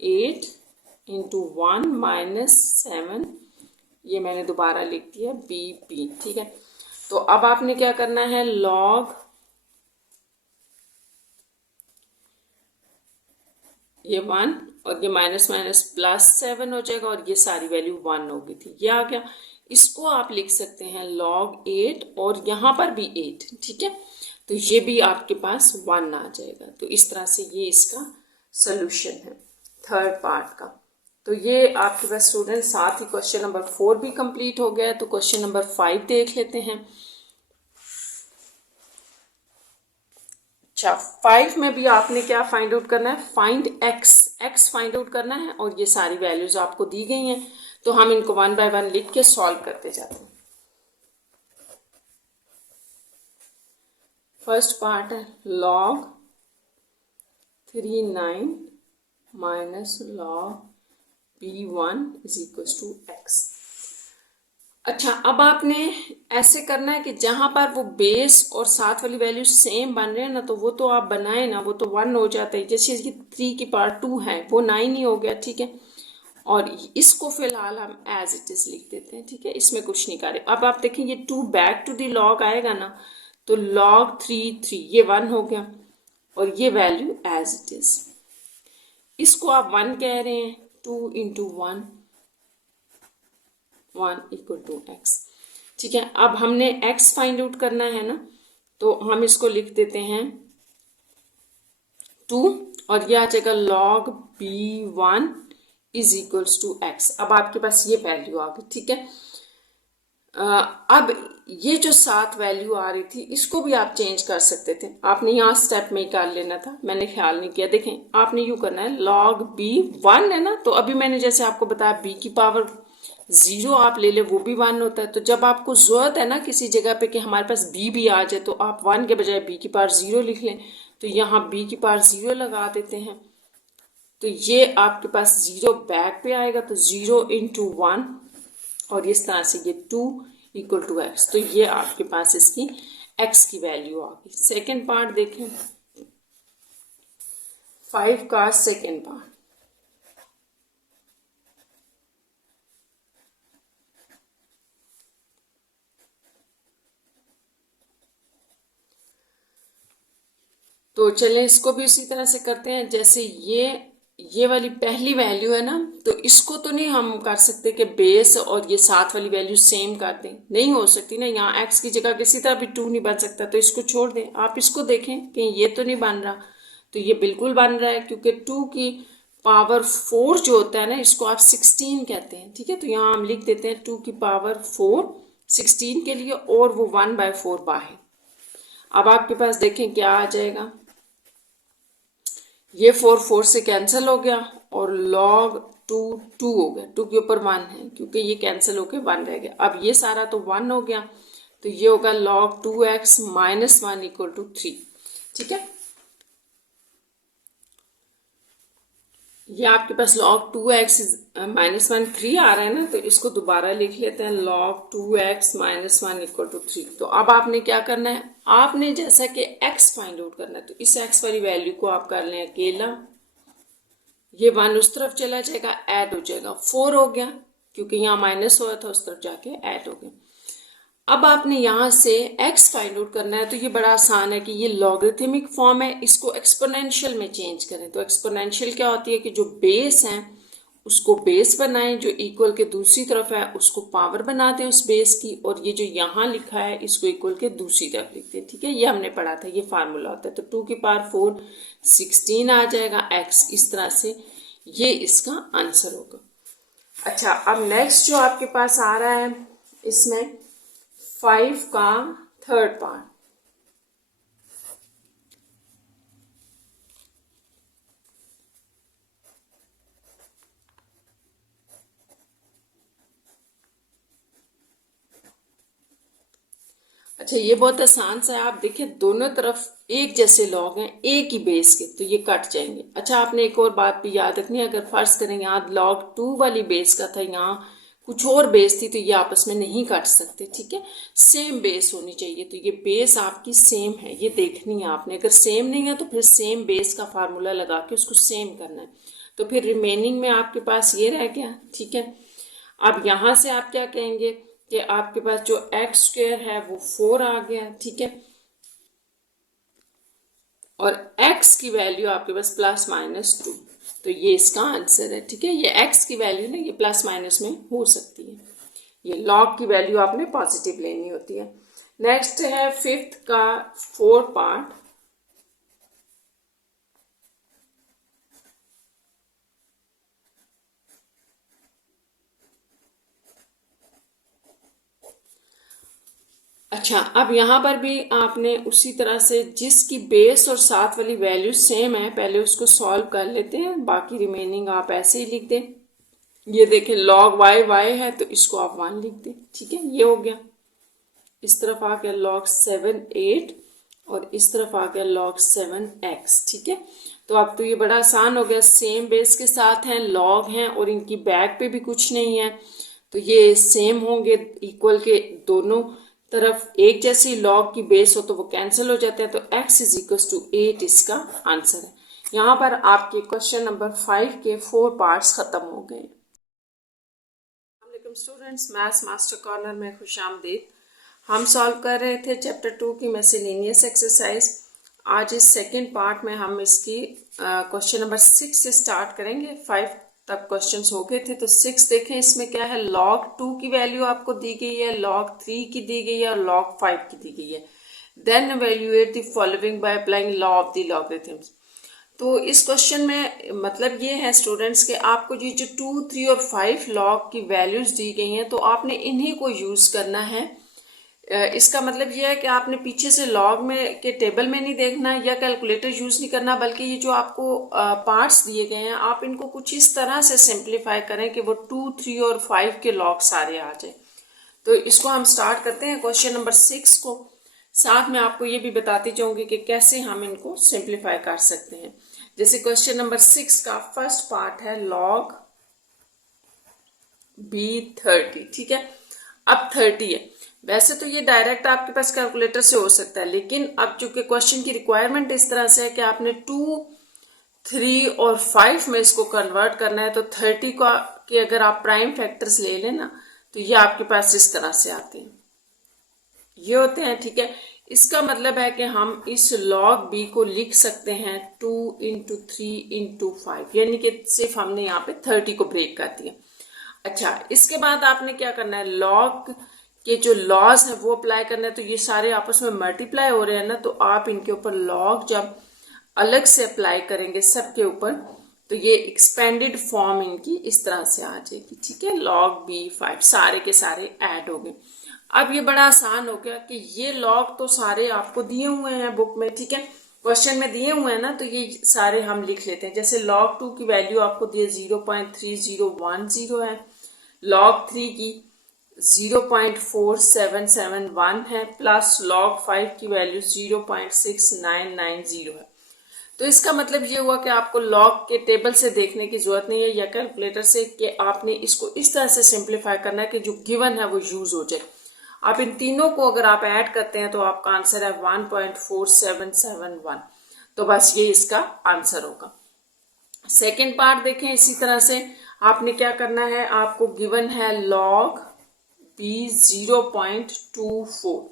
8 इंटू 1 माइनस 7, ये मैंने दोबारा लिख दिया b, ठीक है। तो अब आपने क्या करना है, log ये 1 और ये माइनस माइनस प्लस 7 हो जाएगा और ये सारी वैल्यू 1 हो गई थी, ये आ गया। इसको आप लिख सकते हैं log 8 और यहाँ पर भी 8, ठीक है। तो ये भी आपके पास 1 आ जाएगा। तो इस तरह से ये इसका सोल्यूशन है थर्ड पार्ट का। तो ये आपके पास स्टूडेंट, साथ ही क्वेश्चन नंबर 4 भी कंप्लीट हो गया है। तो क्वेश्चन नंबर 5 देख लेते हैं। अच्छा, 5 में भी आपने क्या फाइंड आउट करना है, फाइंड एक्स फाइंड आउट करना है और ये सारी वैल्यूज आपको दी गई हैं, तो हम इनको 1 बाय 1 लिख के सॉल्व करते जाते हैं। फर्स्ट पार्ट है log 39 minus log b1 is equal to x। अच्छा, अब आपने ऐसे करना है कि जहां पर वो बेस और साथ वाली वैल्यू सेम बन रहे हैं ना, तो वो तो आप बनाए ना, वो तो 1 हो जाता है। जैसे इसकी 3 की पावर 2 है, वो 9 ही हो गया, ठीक है। और इसको फिलहाल हम एज इट इज लिख देते हैं, ठीक है, इसमें कुछ नहीं करें। अब आप देखें ये 2 बैक टू दी लॉग आएगा ना, तो log 3 ये 1 हो गया और ये वैल्यू एज इट इज। इसको आप 1 कह रहे हैं, 2 इंटू 1 इक्वल टू एक्स, ठीक है। अब हमने x फाइंड आउट करना है ना, तो हम इसको लिख देते हैं 2 और ये आ जाएगा log b1 is equals to x. अब आपके पास ये वैल्यू आ गई, ठीक है। अब ये जो 7 वैल्यू आ रही थी, इसको भी आप चेंज कर सकते थे। आपने यहाँ स्टेप में ही कर लेना था, मैंने ख्याल नहीं किया। देखें, आपने यूँ करना है, log b1 है ना, तो अभी मैंने जैसे आपको बताया b की पावर 0 आप ले ले, वो भी 1 होता है। तो जब आपको जरूरत है ना किसी जगह पे कि हमारे पास b भी आ जाए, तो आप 1 के बजाय b की पावर 0 लिख लें। तो यहाँ b की पावर 0 लगा देते हैं, तो ये आपके पास 0 बैक पे आएगा, तो 0 इंटू 1 और इस तरह से ये 2 इक्वल टू एक्स। तो ये आपके पास इसकी एक्स की वैल्यू आ गई। सेकेंड पार्ट देखें, 5 का सेकेंड पार्ट। तो चलें इसको भी उसी तरह से करते हैं। जैसे ये वाली पहली वैल्यू है ना, तो इसको तो नहीं हम कर सकते कि बेस और ये साथ वाली वैल्यू सेम कर दें, नहीं हो सकती ना। यहाँ एक्स की जगह किसी तरह भी 2 नहीं बन सकता, तो इसको छोड़ दें। आप इसको देखें कि ये तो नहीं बन रहा, तो ये बिल्कुल बन रहा है, क्योंकि 2 की पावर 4 जो होता है ना, इसको आप 16 कहते हैं, ठीक है। तो यहाँ हम लिख देते हैं 2 की पावर 4 16 के लिए, और वो 1/4 बाहर। अब आपके पास देखें क्या आ जाएगा, ये 4 से कैंसिल हो गया और log 2 2 हो गया, 2 के ऊपर 1 है, क्योंकि ये कैंसिल होके 1 रह गया। अब ये सारा तो 1 हो गया, तो ये होगा log 2x minus 1 equal to 3, ठीक है। ये आपके पास log 2x माइनस 1 3 आ रहा है ना, तो इसको दोबारा लिख लेते हैं, log 2x minus 1 equal to 3। तो अब आपने क्या करना है, आपने जैसा कि x फाइंड आउट करना है, तो इस x वाली वैल्यू को आप कर लें अकेला, ये 1 उस तरफ चला जाएगा, ऐड हो जाएगा, 4 हो गया, क्योंकि यहाँ माइनस हुआ था, उस तरफ जाके ऐड हो गया। अब आपने यहाँ से x फाइंड आउट करना है, तो ये बड़ा आसान है कि ये लॉगरिथमिक फॉर्म है, इसको एक्सपोनेंशियल में चेंज करें। तो एक्सपोनेंशियल क्या होती है कि जो बेस है उसको बेस बनाएं, जो इक्वल के दूसरी तरफ है उसको पावर बनाते हैं उस बेस की, और ये जो यहाँ लिखा है इसको इक्वल के दूसरी तरफ लिखते हैं, ठीक है। ये हमने पढ़ा था, ये फार्मूला होता है। तो 2 की पावर 4 16 आ जाएगा x, इस तरह से ये इसका आंसर होगा। अच्छा, अब नेक्स्ट जो आपके पास आ रहा है, इसमें 5 का थर्ड पार्ट। अच्छा, ये बहुत आसान सा है। आप देखिए दोनों तरफ एक जैसे लॉग हैं, एक ही बेस के, तो ये कट जाएंगे। अच्छा, आपने एक और बात भी याद रखनी है, अगर फर्ज करें यहाँ लॉग 2 वाली बेस का था, यहाँ कुछ और बेस थी, तो ये आपस में नहीं काट सकते। ठीक है, सेम बेस होनी चाहिए। तो ये बेस आपकी सेम है, ये देखनी है आपने। अगर सेम नहीं है तो फिर सेम बेस का फार्मूला लगा के उसको सेम करना है। तो फिर रिमेनिंग में आपके पास ये रह गया। ठीक है, अब यहाँ से आप क्या कहेंगे कि आपके पास जो एक्स स्क्वेयर है वो 4 आ गया। ठीक है, और x की वैल्यू आपके पास +-2, तो ये इसका आंसर है। ठीक है, ये x की वैल्यू ना ये प्लस माइनस में हो सकती है। ये log की वैल्यू आपने पॉजिटिव लेनी होती है। नेक्स्ट है 5th का 4 पार्ट। अच्छा, अब यहाँ पर भी आपने उसी तरह से जिसकी बेस और साथ वाली वैल्यू सेम है, पहले उसको सॉल्व कर लेते हैं, बाकी रिमेनिंग आप ऐसे ही लिख दें। ये देखें log y है, तो इसको आप 1 लिख दें। ठीक है, ये हो गया। इस तरफ आ गया log 7 8 और इस तरफ आ गया log 7 x। ठीक है, तो अब तो ये बड़ा आसान हो गया, सेम बेस के साथ हैं, log हैं और इनकी बैक पे भी कुछ नहीं है, तो ये सेम होंगे, इक्वल के दोनों तरफ एक जैसी log की बेस हो तो वो कैंसिल हो जाते हैं। तो x इज इक्वल टू 8 इसका आंसर है। यहाँ पर आपके क्वेश्चन नंबर 5 के 4 पार्ट्स खत्म हो गए। स्टूडेंट्स, मैथ्स मास्टर कॉर्नर में खुशामदीद। हम सॉल्व कर रहे थे चैप्टर 2 की मिसलेनियस एक्सरसाइज। आज इस सेकंड पार्ट में हम इसकी क्वेश्चन नंबर 6 से स्टार्ट करेंगे। 5 तक क्वेश्चंस हो गए थे, तो 6 देखें। इसमें क्या है, log 2 की वैल्यू आपको दी गई है, log 3 की दी गई है और log 5 की दी गई है। Then evaluate the following by applying law of the logarithms. तो इस क्वेश्चन में मतलब ये है स्टूडेंट्स के आपको ये जो 2, 3 और 5 log की वैल्यूज दी गई हैं, तो आपने इन्हीं को यूज करना है। इसका मतलब ये है कि आपने पीछे से लॉग में के टेबल में नहीं देखना या कैलकुलेटर यूज नहीं करना, बल्कि ये जो आपको पार्ट्स दिए गए हैं आप इनको कुछ इस तरह से सिंप्लीफाई करें कि वो 2, 3 और 5 के लॉग सारे आ जाए। तो इसको हम स्टार्ट करते हैं क्वेश्चन नंबर 6 को। साथ में आपको ये भी बताती जाऊंगी कि कैसे हम इनको सिंप्लीफाई कर सकते हैं। जैसे क्वेश्चन नंबर 6 का फर्स्ट पार्ट है log b 30। ठीक है, अब 30 है। वैसे तो ये डायरेक्ट आपके पास कैलकुलेटर से हो सकता है, लेकिन अब चूंकि क्वेश्चन की रिक्वायरमेंट इस तरह से है कि आपने 2, 3 और 5 में इसको कन्वर्ट करना है, तो 30 का कि अगर आप प्राइम फैक्टर्स ले लेना तो ये आपके पास इस तरह से आते हैं, ये होते हैं। ठीक है, इसका मतलब है कि हम इस log b को लिख सकते हैं 2 इंटू 3 इंटू 5, यानी कि सिर्फ हमने यहाँ पे 30 को ब्रेक कर दिया। अच्छा, इसके बाद आपने क्या करना है, log के जो लॉज है वो अप्लाई करना है। तो ये सारे आपस में मल्टीप्लाई हो रहे हैं ना, तो आप इनके ऊपर log जब अलग से अप्लाई करेंगे सबके ऊपर, तो ये एक्सपेंडेड फॉर्म इनकी इस तरह से आ जाएगी। ठीक है, log b5 सारे के सारे ऐड हो गए। अब ये बड़ा आसान हो गया कि ये log तो सारे आपको दिए हुए हैं बुक में। ठीक है, क्वेश्चन में दिए हुए हैं ना, तो ये सारे हम लिख लेते हैं। जैसे log 2 की वैल्यू आपको दी 0.3010 है, log 3 की 0.4771 है, प्लस log 5 की वैल्यू 0.6990 है। तो इसका मतलब ये हुआ कि आपको log के टेबल से देखने की जरूरत नहीं है या कैलकुलेटर से, कि आपने इसको इस तरह से सिंप्लीफाई करना है कि जो गिवन है वो यूज हो जाए। आप इन तीनों को अगर आप ऐड करते हैं तो आपका आंसर है 1.4771। तो बस ये इसका आंसर होगा। सेकेंड पार्ट देखें, इसी तरह से आपने क्या करना है, आपको गिवन है log b 0.24।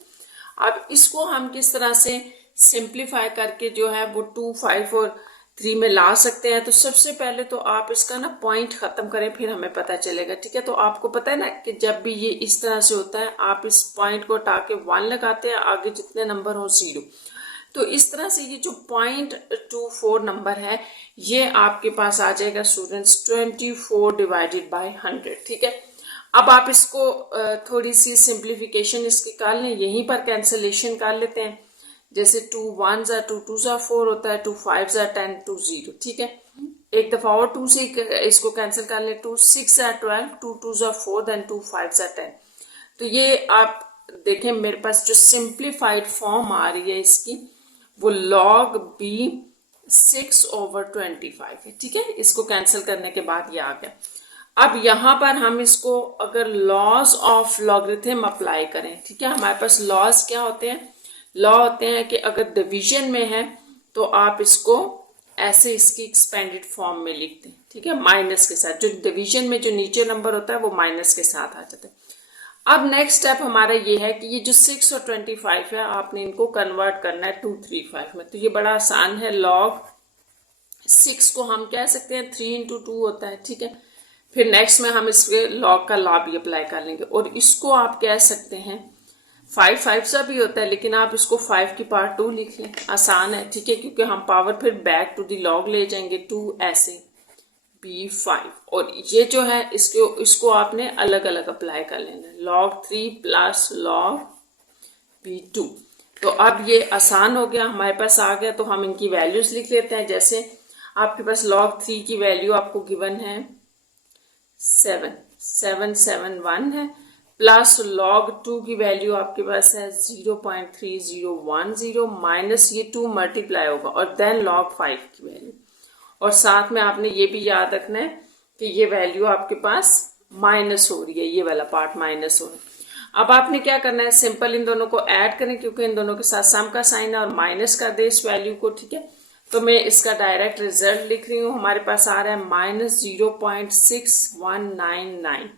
अब इसको हम किस तरह से सिंप्लीफाई करके जो है वो 2, 5 और 3 में ला सकते हैं। तो सबसे पहले तो आप इसका ना पॉइंट खत्म करें, फिर हमें पता चलेगा। ठीक है, तो आपको पता है ना कि जब भी ये इस तरह से होता है, आप इस पॉइंट को हटा के 1 लगाते हैं, आगे जितने नंबर हो 0। तो इस तरह से ये जो 0.24 नंबर है, ये आपके पास आ जाएगा स्टूडेंट्स 24 डिवाइडेड बाय 100। ठीक है, अब आप इसको थोड़ी सी सिंप्लीफिकेशन इसकी कर लें, यहीं पर कैंसलेशन कर लेते हैं। जैसे 2 1 ज़ा 2 2 ज़ा 4 होता है, 2 5 ज़ा 10, 2 0। ठीक है, एक दफा और 2 से इसको कैंसिल कर लें, 2 6 ज़ा 12, 2 2 ज़ा 4, देन 2 5 ज़ा 10। तो ये आप देखें मेरे पास जो सिंप्लीफाइड फॉर्म आ रही है इसकी वो log b 6/25 है। ठीक है, इसको कैंसिल करने के बाद ये आ गया। अब यहाँ पर हम इसको अगर लॉज ऑफ लॉगरिथम अप्लाई करें, ठीक है, हमारे पास लॉज क्या होते हैं, लॉ होते हैं कि अगर डिवीजन में है तो आप इसको ऐसे इसकी एक्सपेंडेड फॉर्म में लिख दें। ठीक है, माइनस के साथ, जो डिवीजन में जो नीचे नंबर होता है वो माइनस के साथ आ जाता है। अब नेक्स्ट स्टेप हमारा ये है कि ये जो 6 और 25 है आपने इनको कन्वर्ट करना है 235 में। तो ये बड़ा आसान है। लॉग 6 को हम कह सकते हैं 3 × 2 होता है। ठीक है, फिर नेक्स्ट में हम इसके लॉग का लॉ भी अप्लाई कर लेंगे और इसको आप कह सकते हैं 5 सा भी होता है, लेकिन आप इसको 5 की पावर 2 लिख लें, आसान है। ठीक है, क्योंकि हम पावर फिर बैक टू द लॉग ले जाएंगे 2 ऐसे b5 और ये जो है इसको आपने अलग अलग अप्लाई कर लेना, log 3 प्लस log b2। तो अब ये आसान हो गया, हमारे पास आ गया। तो हम इनकी वैल्यूज लिख लेते हैं। जैसे आपके पास log 3 की वैल्यू आपको गिवन है 7,771 है, प्लस log 2 की वैल्यू आपके पास है 0.3010 माइनस ये 2 मल्टीप्लाई होगा और देन log 5 की वैल्यू। और साथ में आपने ये भी याद रखना है कि ये वैल्यू आपके पास माइनस हो रही है, ये वाला पार्ट माइनस हो रहा है। अब आपने क्या करना है, सिंपल इन दोनों को ऐड करें क्योंकि इन दोनों के साथ सम का साइन है और माइनस कर दे इस वैल्यू को। ठीक है, तो मैं इसका डायरेक्ट रिजल्ट लिख रही हूँ। हमारे पास आ रहा है -0.6199।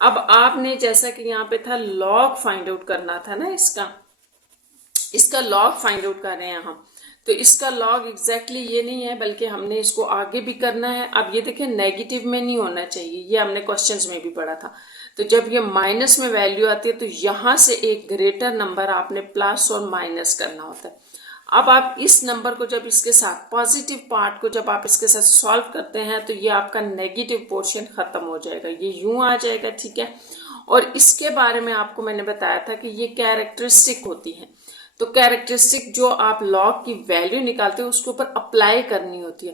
अब आपने जैसा कि यहाँ पे था लॉग फाइंड आउट करना था ना, इसका लॉग फाइंड आउट कर रहे हैं हम। तो इसका लॉग एग्जैक्टली ये नहीं है, बल्कि हमने इसको आगे भी करना है। अब ये देखें नेगेटिव में नहीं होना चाहिए, ये हमने क्वेश्चंस में भी पढ़ा था। तो जब ये माइनस में वैल्यू आती है तो यहाँ से एक ग्रेटर नंबर आपने प्लस और माइनस करना होता है। अब आप इस नंबर को जब इसके साथ पॉजिटिव पार्ट को जब आप इसके साथ सॉल्व करते हैं तो ये आपका नेगेटिव पोर्शन खत्म हो जाएगा, ये यूं आ जाएगा। ठीक है, और इसके बारे में आपको मैंने बताया था कि ये कैरेक्टरिस्टिक होती है। तो कैरेक्टरिस्टिक जो आप लॉग की वैल्यू निकालते हो उसके ऊपर अप्लाई करनी होती है।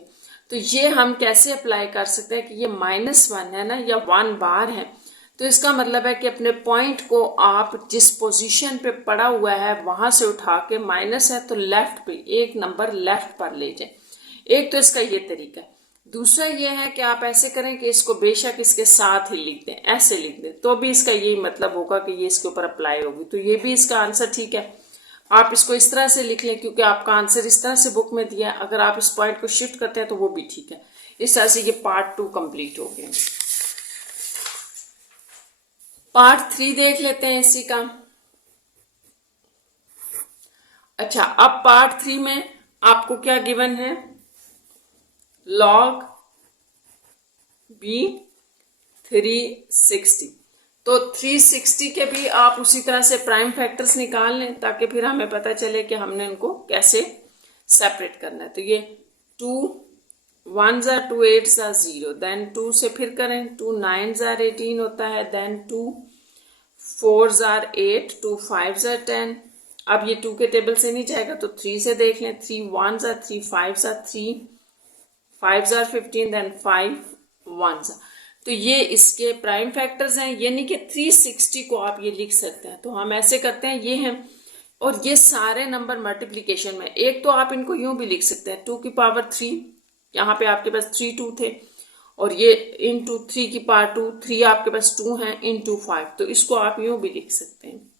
तो ये हम कैसे अप्लाई कर सकते हैं कि ये -1 है ना, या 1 बार है, तो इसका मतलब है कि अपने पॉइंट को आप जिस पोजीशन पे पड़ा हुआ है वहां से उठा के, माइनस है तो लेफ्ट पे एक नंबर लेफ्ट पर ले जाए। एक तो इसका ये तरीका है। दूसरा ये है कि आप ऐसे करें कि इसको बेशक इसके साथ ही लिख दें, ऐसे लिख दें, तो भी इसका यही मतलब होगा कि ये इसके ऊपर अप्लाई होगी। तो ये भी इसका आंसर ठीक है। आप इसको इस तरह से लिख लें क्योंकि आपका आंसर इस तरह से बुक में दिया है। अगर आप इस पॉइंट को शिफ्ट करते हैं तो वो भी ठीक है। इस तरह से ये पार्ट 2 कंप्लीट हो गया। पार्ट 3 देख लेते हैं इसी का। अच्छा, अब पार्ट 3 में आपको क्या गिवन है, log b 360। तो 360 के भी आप उसी तरह से प्राइम फैक्टर्स निकाल लें ताकि फिर हमें पता चले कि हमने उनको कैसे सेपरेट करना है। तो ये 2 1 जार 2 8 जार 0, देन 2 से फिर करें, 2 9 जार 18 होता है, देन 2 4 जार 8, 2 5 जार 10। अब ये 2 के टेबल से नहीं जाएगा तो 3 से देख लें, 3 1 जार 3, 5 जार 3, 5 जार 15, देन 5 1 जार। तो ये इसके प्राइम फैक्टर्स हैं, यानी कि 360 को आप ये लिख सकते हैं। तो हम ऐसे करते हैं, ये हैं और ये सारे नंबर मल्टीप्लिकेशन में। एक तो आप इनको यूं भी लिख सकते हैं 2 की पावर 3, यहाँ पे आपके पास 3 2 थे, और ये इंटू 3 की पावर 2, 3 आपके पास 2 है, इंटू 5। तो इसको आप यूं भी लिख सकते हैं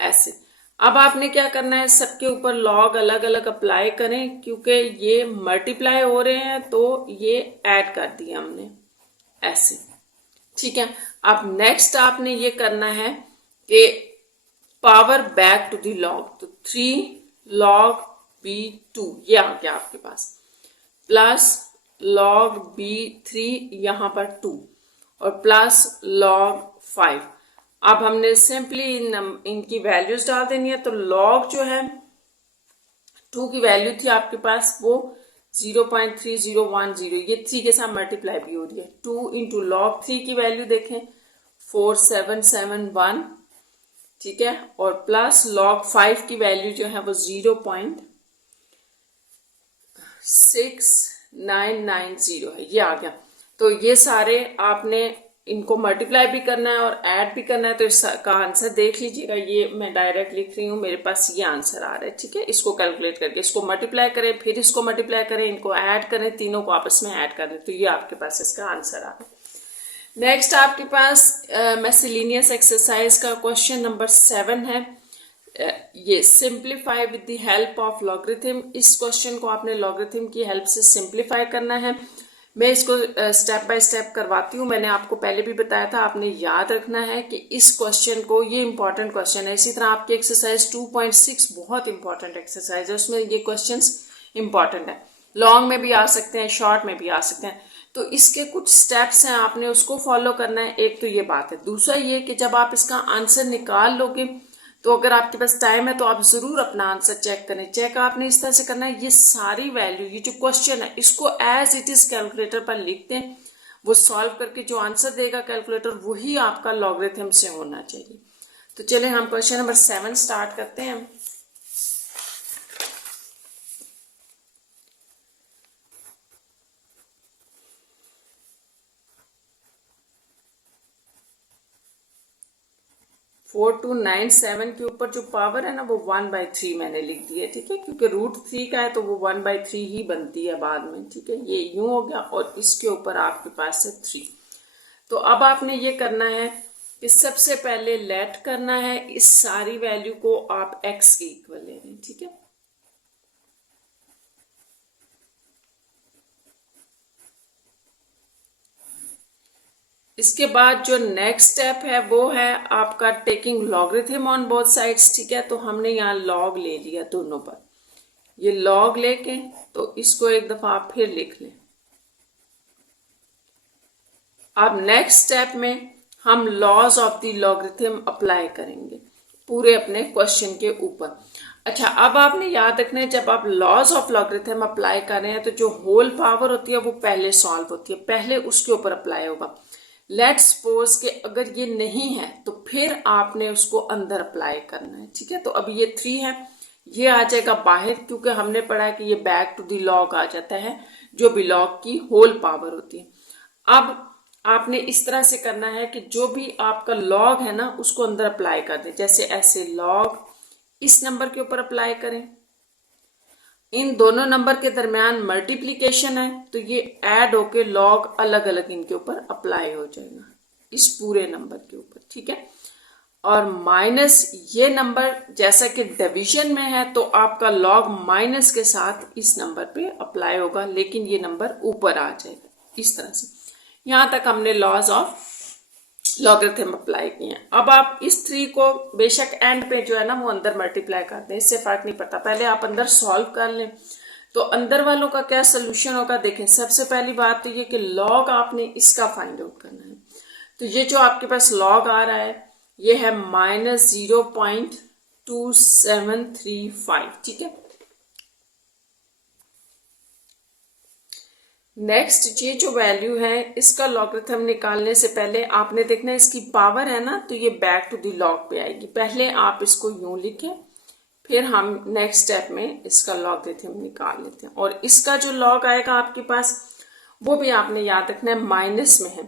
ऐसे। अब आपने क्या करना है, सबके ऊपर लॉग अलग अलग अप्लाई करें क्योंकि ये मल्टीप्लाई हो रहे हैं, तो ये ऐड कर दिया हमने ऐसे। ठीक है, अब नेक्स्ट आपने ये करना है कि power back to the log. तो 3 log b2 ये आ गया आपके पास, प्लस log b3 यहाँ पर 2 और प्लस log 5। अब हमने सिंपली इनकी वैल्यूज डाल देनी है। तो log जो है 2 की वैल्यू थी आपके पास वो 0.3010, ये 3 के साथ मल्टीप्लाई भी हो रही है। 2 इंटू log 3 की वैल्यू देखें 4771, ठीक है, और प्लस log 5 की वैल्यू जो है वो 0.6990 है, ये आ गया। तो ये सारे आपने इनको मल्टीप्लाई भी करना है और ऐड भी करना है, तो इसका आंसर देख लीजिएगा। ये मैं डायरेक्ट लिख रही हूँ, मेरे पास ये आंसर आ रहा है, ठीक है। इसको कैलकुलेट करके इसको मल्टीप्लाई करें, फिर इसको मल्टीप्लाई करें, इनको ऐड करें, तीनों को आपस में ऐड करें, तो ये आपके पास इसका आंसर आ रहा है। नेक्स्ट आपके पास मिसलेनियस एक्सरसाइज का क्वेश्चन नंबर 7 है। ये simplify with the help of logarithm. इस क्वेश्चन को आपने लॉगरिथम की हेल्प से सिंप्लीफाई करना है। मैं इसको स्टेप बाय स्टेप करवाती हूँ। मैंने आपको पहले भी बताया था, आपने याद रखना है कि इस क्वेश्चन को, ये इंपॉर्टेंट क्वेश्चन है। इसी तरह आपकी एक्सरसाइज 2.6 बहुत इंपॉर्टेंट एक्सरसाइज है, उसमें ये क्वेश्चंस इंपॉर्टेंट है। लॉन्ग में भी आ सकते हैं, शॉर्ट में भी आ सकते हैं। तो इसके कुछ स्टेप्स हैं, आपने उसको फॉलो करना है। एक तो ये बात है। दूसरा ये कि जब आप इसका आंसर निकाल लोगे, तो अगर आपके पास टाइम है तो आप जरूर अपना आंसर चेक करें। चेक आपने इस तरह से करना है, ये सारी वैल्यू, ये जो क्वेश्चन है, इसको एज इट इज कैलकुलेटर पर लिख दें। वो सॉल्व करके जो आंसर देगा कैलकुलेटर, वही आपका लॉगरिथम से होना चाहिए। तो चले हम क्वेश्चन नंबर 7 स्टार्ट करते हैं। 4297 के ऊपर जो पावर है ना, वो 1/3 मैंने लिख दी है, ठीक है। क्योंकि √3 का है तो वो 1/3 ही बनती है बाद में, ठीक है। ये यूं हो गया और इसके ऊपर आपके पास है 3। तो अब आपने ये करना है कि सबसे पहले लेट करना है, इस सारी वैल्यू को आप x के इक्वल ले लें, ठीक है। इसके बाद जो नेक्स्ट स्टेप है वो है आपका taking logarithm on both sides, ठीक है। तो हमने यहाँ लॉग ले लिया दोनों पर, ये लॉग लेके तो इसको एक दफा आप फिर लिख लें। अब नेक्स्ट स्टेप में हम laws of the logarithm apply करेंगे पूरे अपने क्वेश्चन के ऊपर। अच्छा, अब आपने याद रखना है, जब आप लॉज ऑफ लॉगरिथम अप्लाई कर रहे हैं तो जो होल पावर होती है वो पहले सॉल्व होती है, पहले उसके ऊपर अप्लाई होगा। लेट्स सपोज कि अगर ये नहीं है तो फिर आपने उसको अंदर अप्लाई करना है, ठीक है। तो अभी ये 3 है, ये आ जाएगा बाहर, क्योंकि हमने पढ़ा है कि ये बैक टू द लॉग आ जाता है, जो भी लॉग की होल पावर होती है। अब आपने इस तरह से करना है कि जो भी आपका लॉग है ना, उसको अंदर अप्लाई कर दें। जैसे ऐसे लॉग इस नंबर के ऊपर अप्लाई करें, इन दोनों नंबर के दरमियान मल्टीप्लीकेशन है तो ये ऐड होके लॉग अलग अलग इनके ऊपर अप्लाई हो जाएगा, इस पूरे नंबर के ऊपर, ठीक है। और माइनस ये नंबर जैसा कि डिवीजन में है तो आपका लॉग माइनस के साथ इस नंबर पे अप्लाई होगा, लेकिन ये नंबर ऊपर आ जाएगा इस तरह से। यहां तक हमने लॉज ऑफ लॉगरिथम अप्लाई किए हैं। अब आप इस 3 को बेशक एंड पे जो है ना वो अंदर मल्टीप्लाई कर दें, इससे फर्क नहीं पड़ता। पहले आप अंदर सॉल्व कर लें तो अंदर वालों का क्या सोल्यूशन होगा। देखें, सबसे पहली बात तो ये कि लॉग आपने इसका फाइंड आउट करना है। तो ये जो आपके पास लॉग आ रहा है ये है -0.2735, ठीक है। नेक्स्ट ये जो वैल्यू है इसका लॉगरिथम निकालने से पहले आपने देखना है इसकी पावर है ना, तो ये बैक टू द लॉग पे आएगी। पहले आप इसको यूं लिखें, फिर हम नेक्स्ट स्टेप में इसका लॉगरिथम निकाल लेते हैं। और इसका जो लॉग आएगा आपके पास वो भी आपने याद रखना है, माइनस में है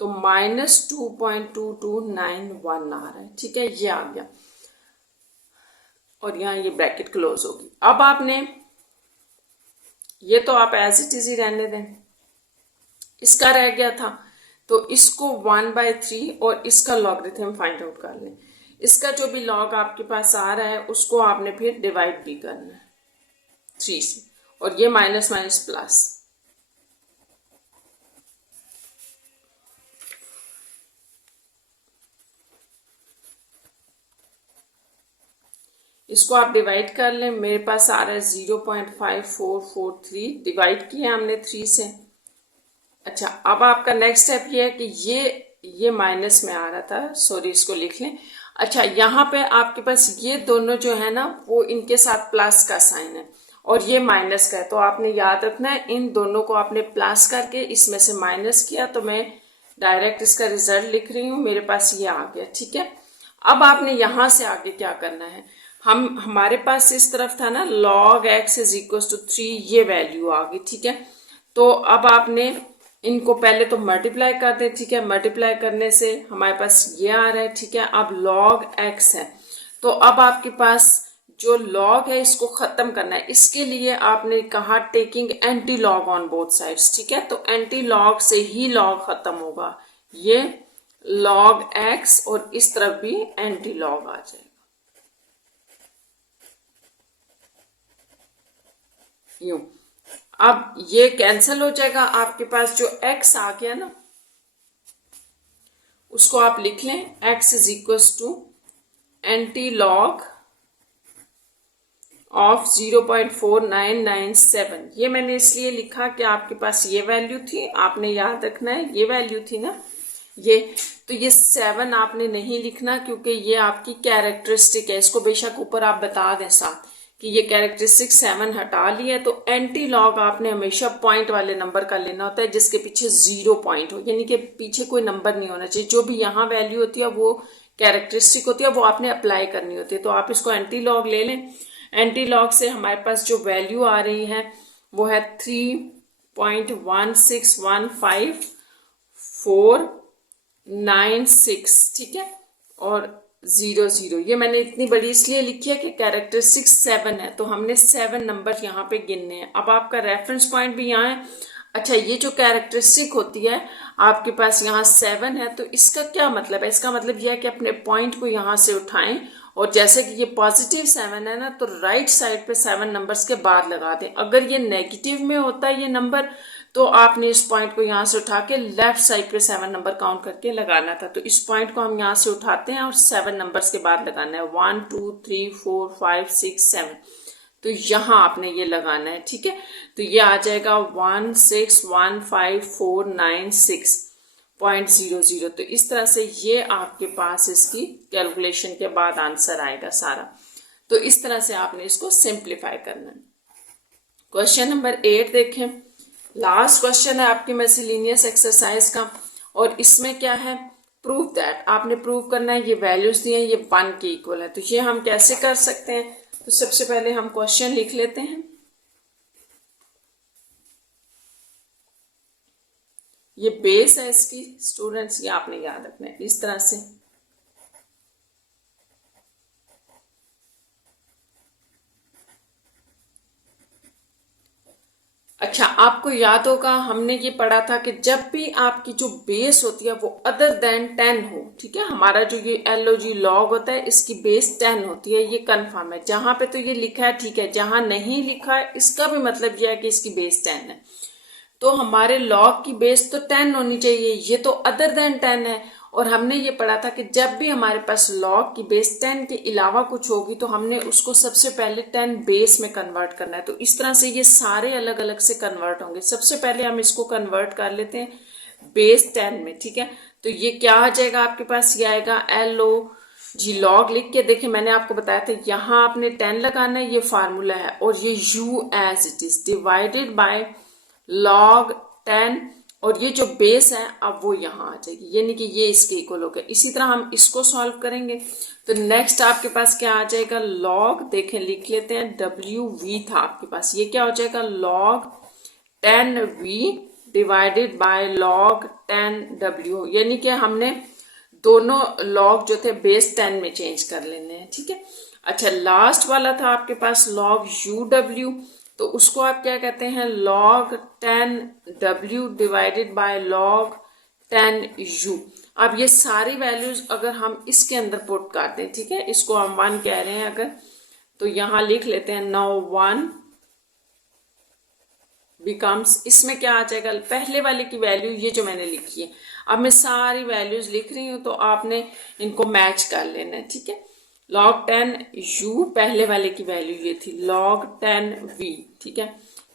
तो -2.2291 आ रहा है, ठीक है। ये आ गया और यहाँ ये ब्रैकेट क्लोज होगी। अब आपने ये तो आप एज इट इज ही रहने दें, इसका रह गया था तो इसको 1/3 और इसका लॉगरिथम फाइंड आउट कर लें। इसका जो भी लॉग आपके पास आ रहा है उसको आपने फिर डिवाइड भी करना है 3 से, और ये माइनस माइनस प्लस, इसको आप डिवाइड कर लें। मेरे पास आ रहा है 0.5443, डिवाइड किया हमने 3 से। अच्छा, अब आपका नेक्स्ट स्टेप ये है कि ये माइनस में आ रहा था, सॉरी, इसको लिख लें। अच्छा, यहाँ पे आपके पास ये दोनों जो है ना वो इनके साथ प्लस का साइन है और ये माइनस का है, तो आपने याद रखना है इन दोनों को आपने प्लस करके इसमें से माइनस किया। तो मैं डायरेक्ट इसका रिजल्ट लिख रही हूँ, मेरे पास ये आ गया, ठीक है। अब आपने यहाँ से आगे क्या करना है, हमारे पास इस तरफ था ना log x = 3, ये वैल्यू आ गई, ठीक है। तो अब आपने इनको पहले तो मल्टीप्लाई कर दें, ठीक है। मल्टीप्लाई करने से हमारे पास ये आ रहा है, ठीक है। अब log x है, तो अब आपके पास जो log है इसको खत्म करना है। इसके लिए आपने कहा taking anti log on both sides, ठीक है। तो एंटी लॉग से ही log खत्म होगा, ये log x, और इस तरफ भी एंटी लॉग आ जाएगा, यूं। अब ये कैंसिल हो जाएगा, आपके पास जो x आ गया ना उसको आप लिख लें, x is equal to anti log of 0.4997। ये मैंने इसलिए लिखा कि आपके पास ये वैल्यू थी, आपने याद रखना है ये वैल्यू थी ना ये, तो ये 7 आपने नहीं लिखना क्योंकि ये आपकी कैरेक्टरिस्टिक है। इसको बेशक ऊपर आप बता दें साथ कि ये कैरेक्टरिस्टिक 7 हटा लिया, तो एंटी लॉग आपने हमेशा पॉइंट वाले नंबर का लेना होता है जिसके पीछे 0 पॉइंट हो, यानी कि पीछे कोई नंबर नहीं होना चाहिए। जो भी यहाँ वैल्यू होती है वो कैरेक्टरिस्टिक होती है, वो आपने अप्लाई करनी होती है। तो आप इसको एंटी लॉग ले लें। एंटी लॉग से हमारे पास जो वैल्यू आ रही है वो है 3.1615496, ठीक है, और 00। ये मैंने इतनी बड़ी इसलिए लिखी है कि कैरेक्टरिस्टिक 7 है, तो हमने 7 नंबर यहाँ पे गिनने हैं। अब आपका रेफरेंस पॉइंट भी यहाँ है। अच्छा, ये जो कैरेक्टरिस्टिक होती है आपके पास यहाँ 7 है, तो इसका क्या मतलब है? इसका मतलब यह है कि अपने पॉइंट को यहाँ से उठाएं, और जैसे कि ये पॉजिटिव 7 है ना, तो राइट साइड पे 7 नंबर्स के बाद लगा दें। अगर ये नेगेटिव में होता है ये नंबर, तो आपने इस पॉइंट को यहाँ से उठा के लेफ्ट साइड पे 7 नंबर काउंट करके लगाना था। तो इस पॉइंट को हम यहाँ से उठाते हैं और 7 नंबर्स के बाद लगाना है, 1 2 3 4 5 6 7। तो यहाँ आपने ये लगाना है, ठीक है। तो ये आ जाएगा 1615496.00। तो इस तरह से ये आपके पास इसकी कैलकुलेशन के बाद आंसर आएगा सारा। तो इस तरह से आपने इसको सिंप्लीफाई करना है। क्वेश्चन नंबर 8 देखें, लास्ट क्वेश्चन है आपकी मिसलेनियस एक्सरसाइज का, और इसमें क्या है, प्रूव दैट। आपने प्रूव करना है ये वैल्यूज दिए हैं ये 1 के इक्वल है। तो ये हम कैसे कर सकते हैं? तो सबसे पहले हम क्वेश्चन लिख लेते हैं। ये बेस है इसकी स्टूडेंट्स, ये आपने याद रखना है इस तरह से। अच्छा, आपको याद होगा हमने ये पढ़ा था कि जब भी आपकी जो बेस होती है वो अदर देन 10 हो, ठीक है, हमारा जो ये LOG लॉग होता है इसकी बेस 10 होती है, ये कंफर्म है। जहां पे तो ये लिखा है ठीक है, जहां नहीं लिखा है इसका भी मतलब यह है कि इसकी बेस 10 है। तो हमारे लॉग की बेस तो 10 होनी चाहिए, ये तो अदर देन 10 है। और हमने ये पढ़ा था कि जब भी हमारे पास लॉग की बेस 10 के अलावा कुछ होगी तो हमने उसको सबसे पहले 10 बेस में कन्वर्ट करना है। तो इस तरह से ये सारे अलग अलग से कन्वर्ट होंगे। सबसे पहले हम इसको कन्वर्ट कर लेते हैं बेस 10 में, ठीक है। तो ये क्या आ जाएगा आपके पास, ये आएगा LOG लॉग। लिख के देखिए, मैंने आपको बताया था यहाँ आपने 10 लगाना है, ये फार्मूला है, और ये U as it is divided by log 10, और ये जो बेस है अब वो यहाँ आ जाएगी, यानी कि ये इसके इक्वल हो गया। इसी तरह हम इसको सॉल्व करेंगे। तो नेक्स्ट आपके पास क्या आ जाएगा, log, देखें लिख लेते हैं, WV था आपके पास, ये क्या हो जाएगा log 10V divided by log 10W, यानी कि हमने दोनों log जो थे बेस 10 में चेंज कर लेने हैं, ठीक है। अच्छा, लास्ट वाला था आपके पास log UW, तो उसको आप क्या कहते हैं, log 10W divided by log 10U। अब ये सारी वैल्यूज अगर हम इसके अंदर पुट कर दें, ठीक है, इसको हम 1 कह रहे हैं अगर, तो यहाँ लिख लेते हैं नाउ 1 बिकम्स, इसमें क्या आ जाएगा, पहले वाले की वैल्यू ये जो मैंने लिखी है, अब मैं सारी वैल्यूज लिख रही हूँ तो आपने इनको मैच कर लेना है, ठीक है। log 10U पहले वाले की वैल्यू ये थी log 10V, ठीक है,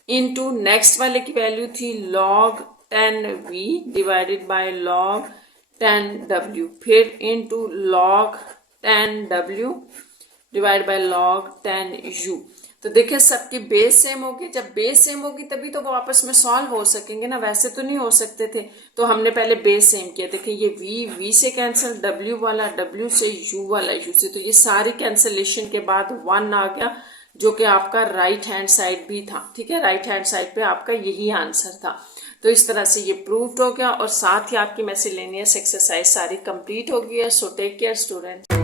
इनटू नेक्स्ट वाले की वैल्यू थी log 10V divided by log 10W, फिर into log 10W divide by log 10U। तो देखिए सबकी बेस सेम होगी, जब बेस सेम होगी तभी तो वो आपस में सॉल्व हो सकेंगे ना, वैसे तो नहीं हो सकते थे। तो हमने पहले बेस सेम किया, देखिए ये V से कैंसिल, W वाला W से, U वाला U से, तो ये सारी कैंसिलेशन के बाद 1 आ गया, जो कि आपका राइट हैंड साइड भी था। ठीक है, राइट हैंड साइड पे आपका यही आंसर था। तो इस तरह से ये प्रूव्ड हो गया और साथ ही आपकी मिसलेनियस एक्सरसाइज सारी कंप्लीट हो गई है। So take care student.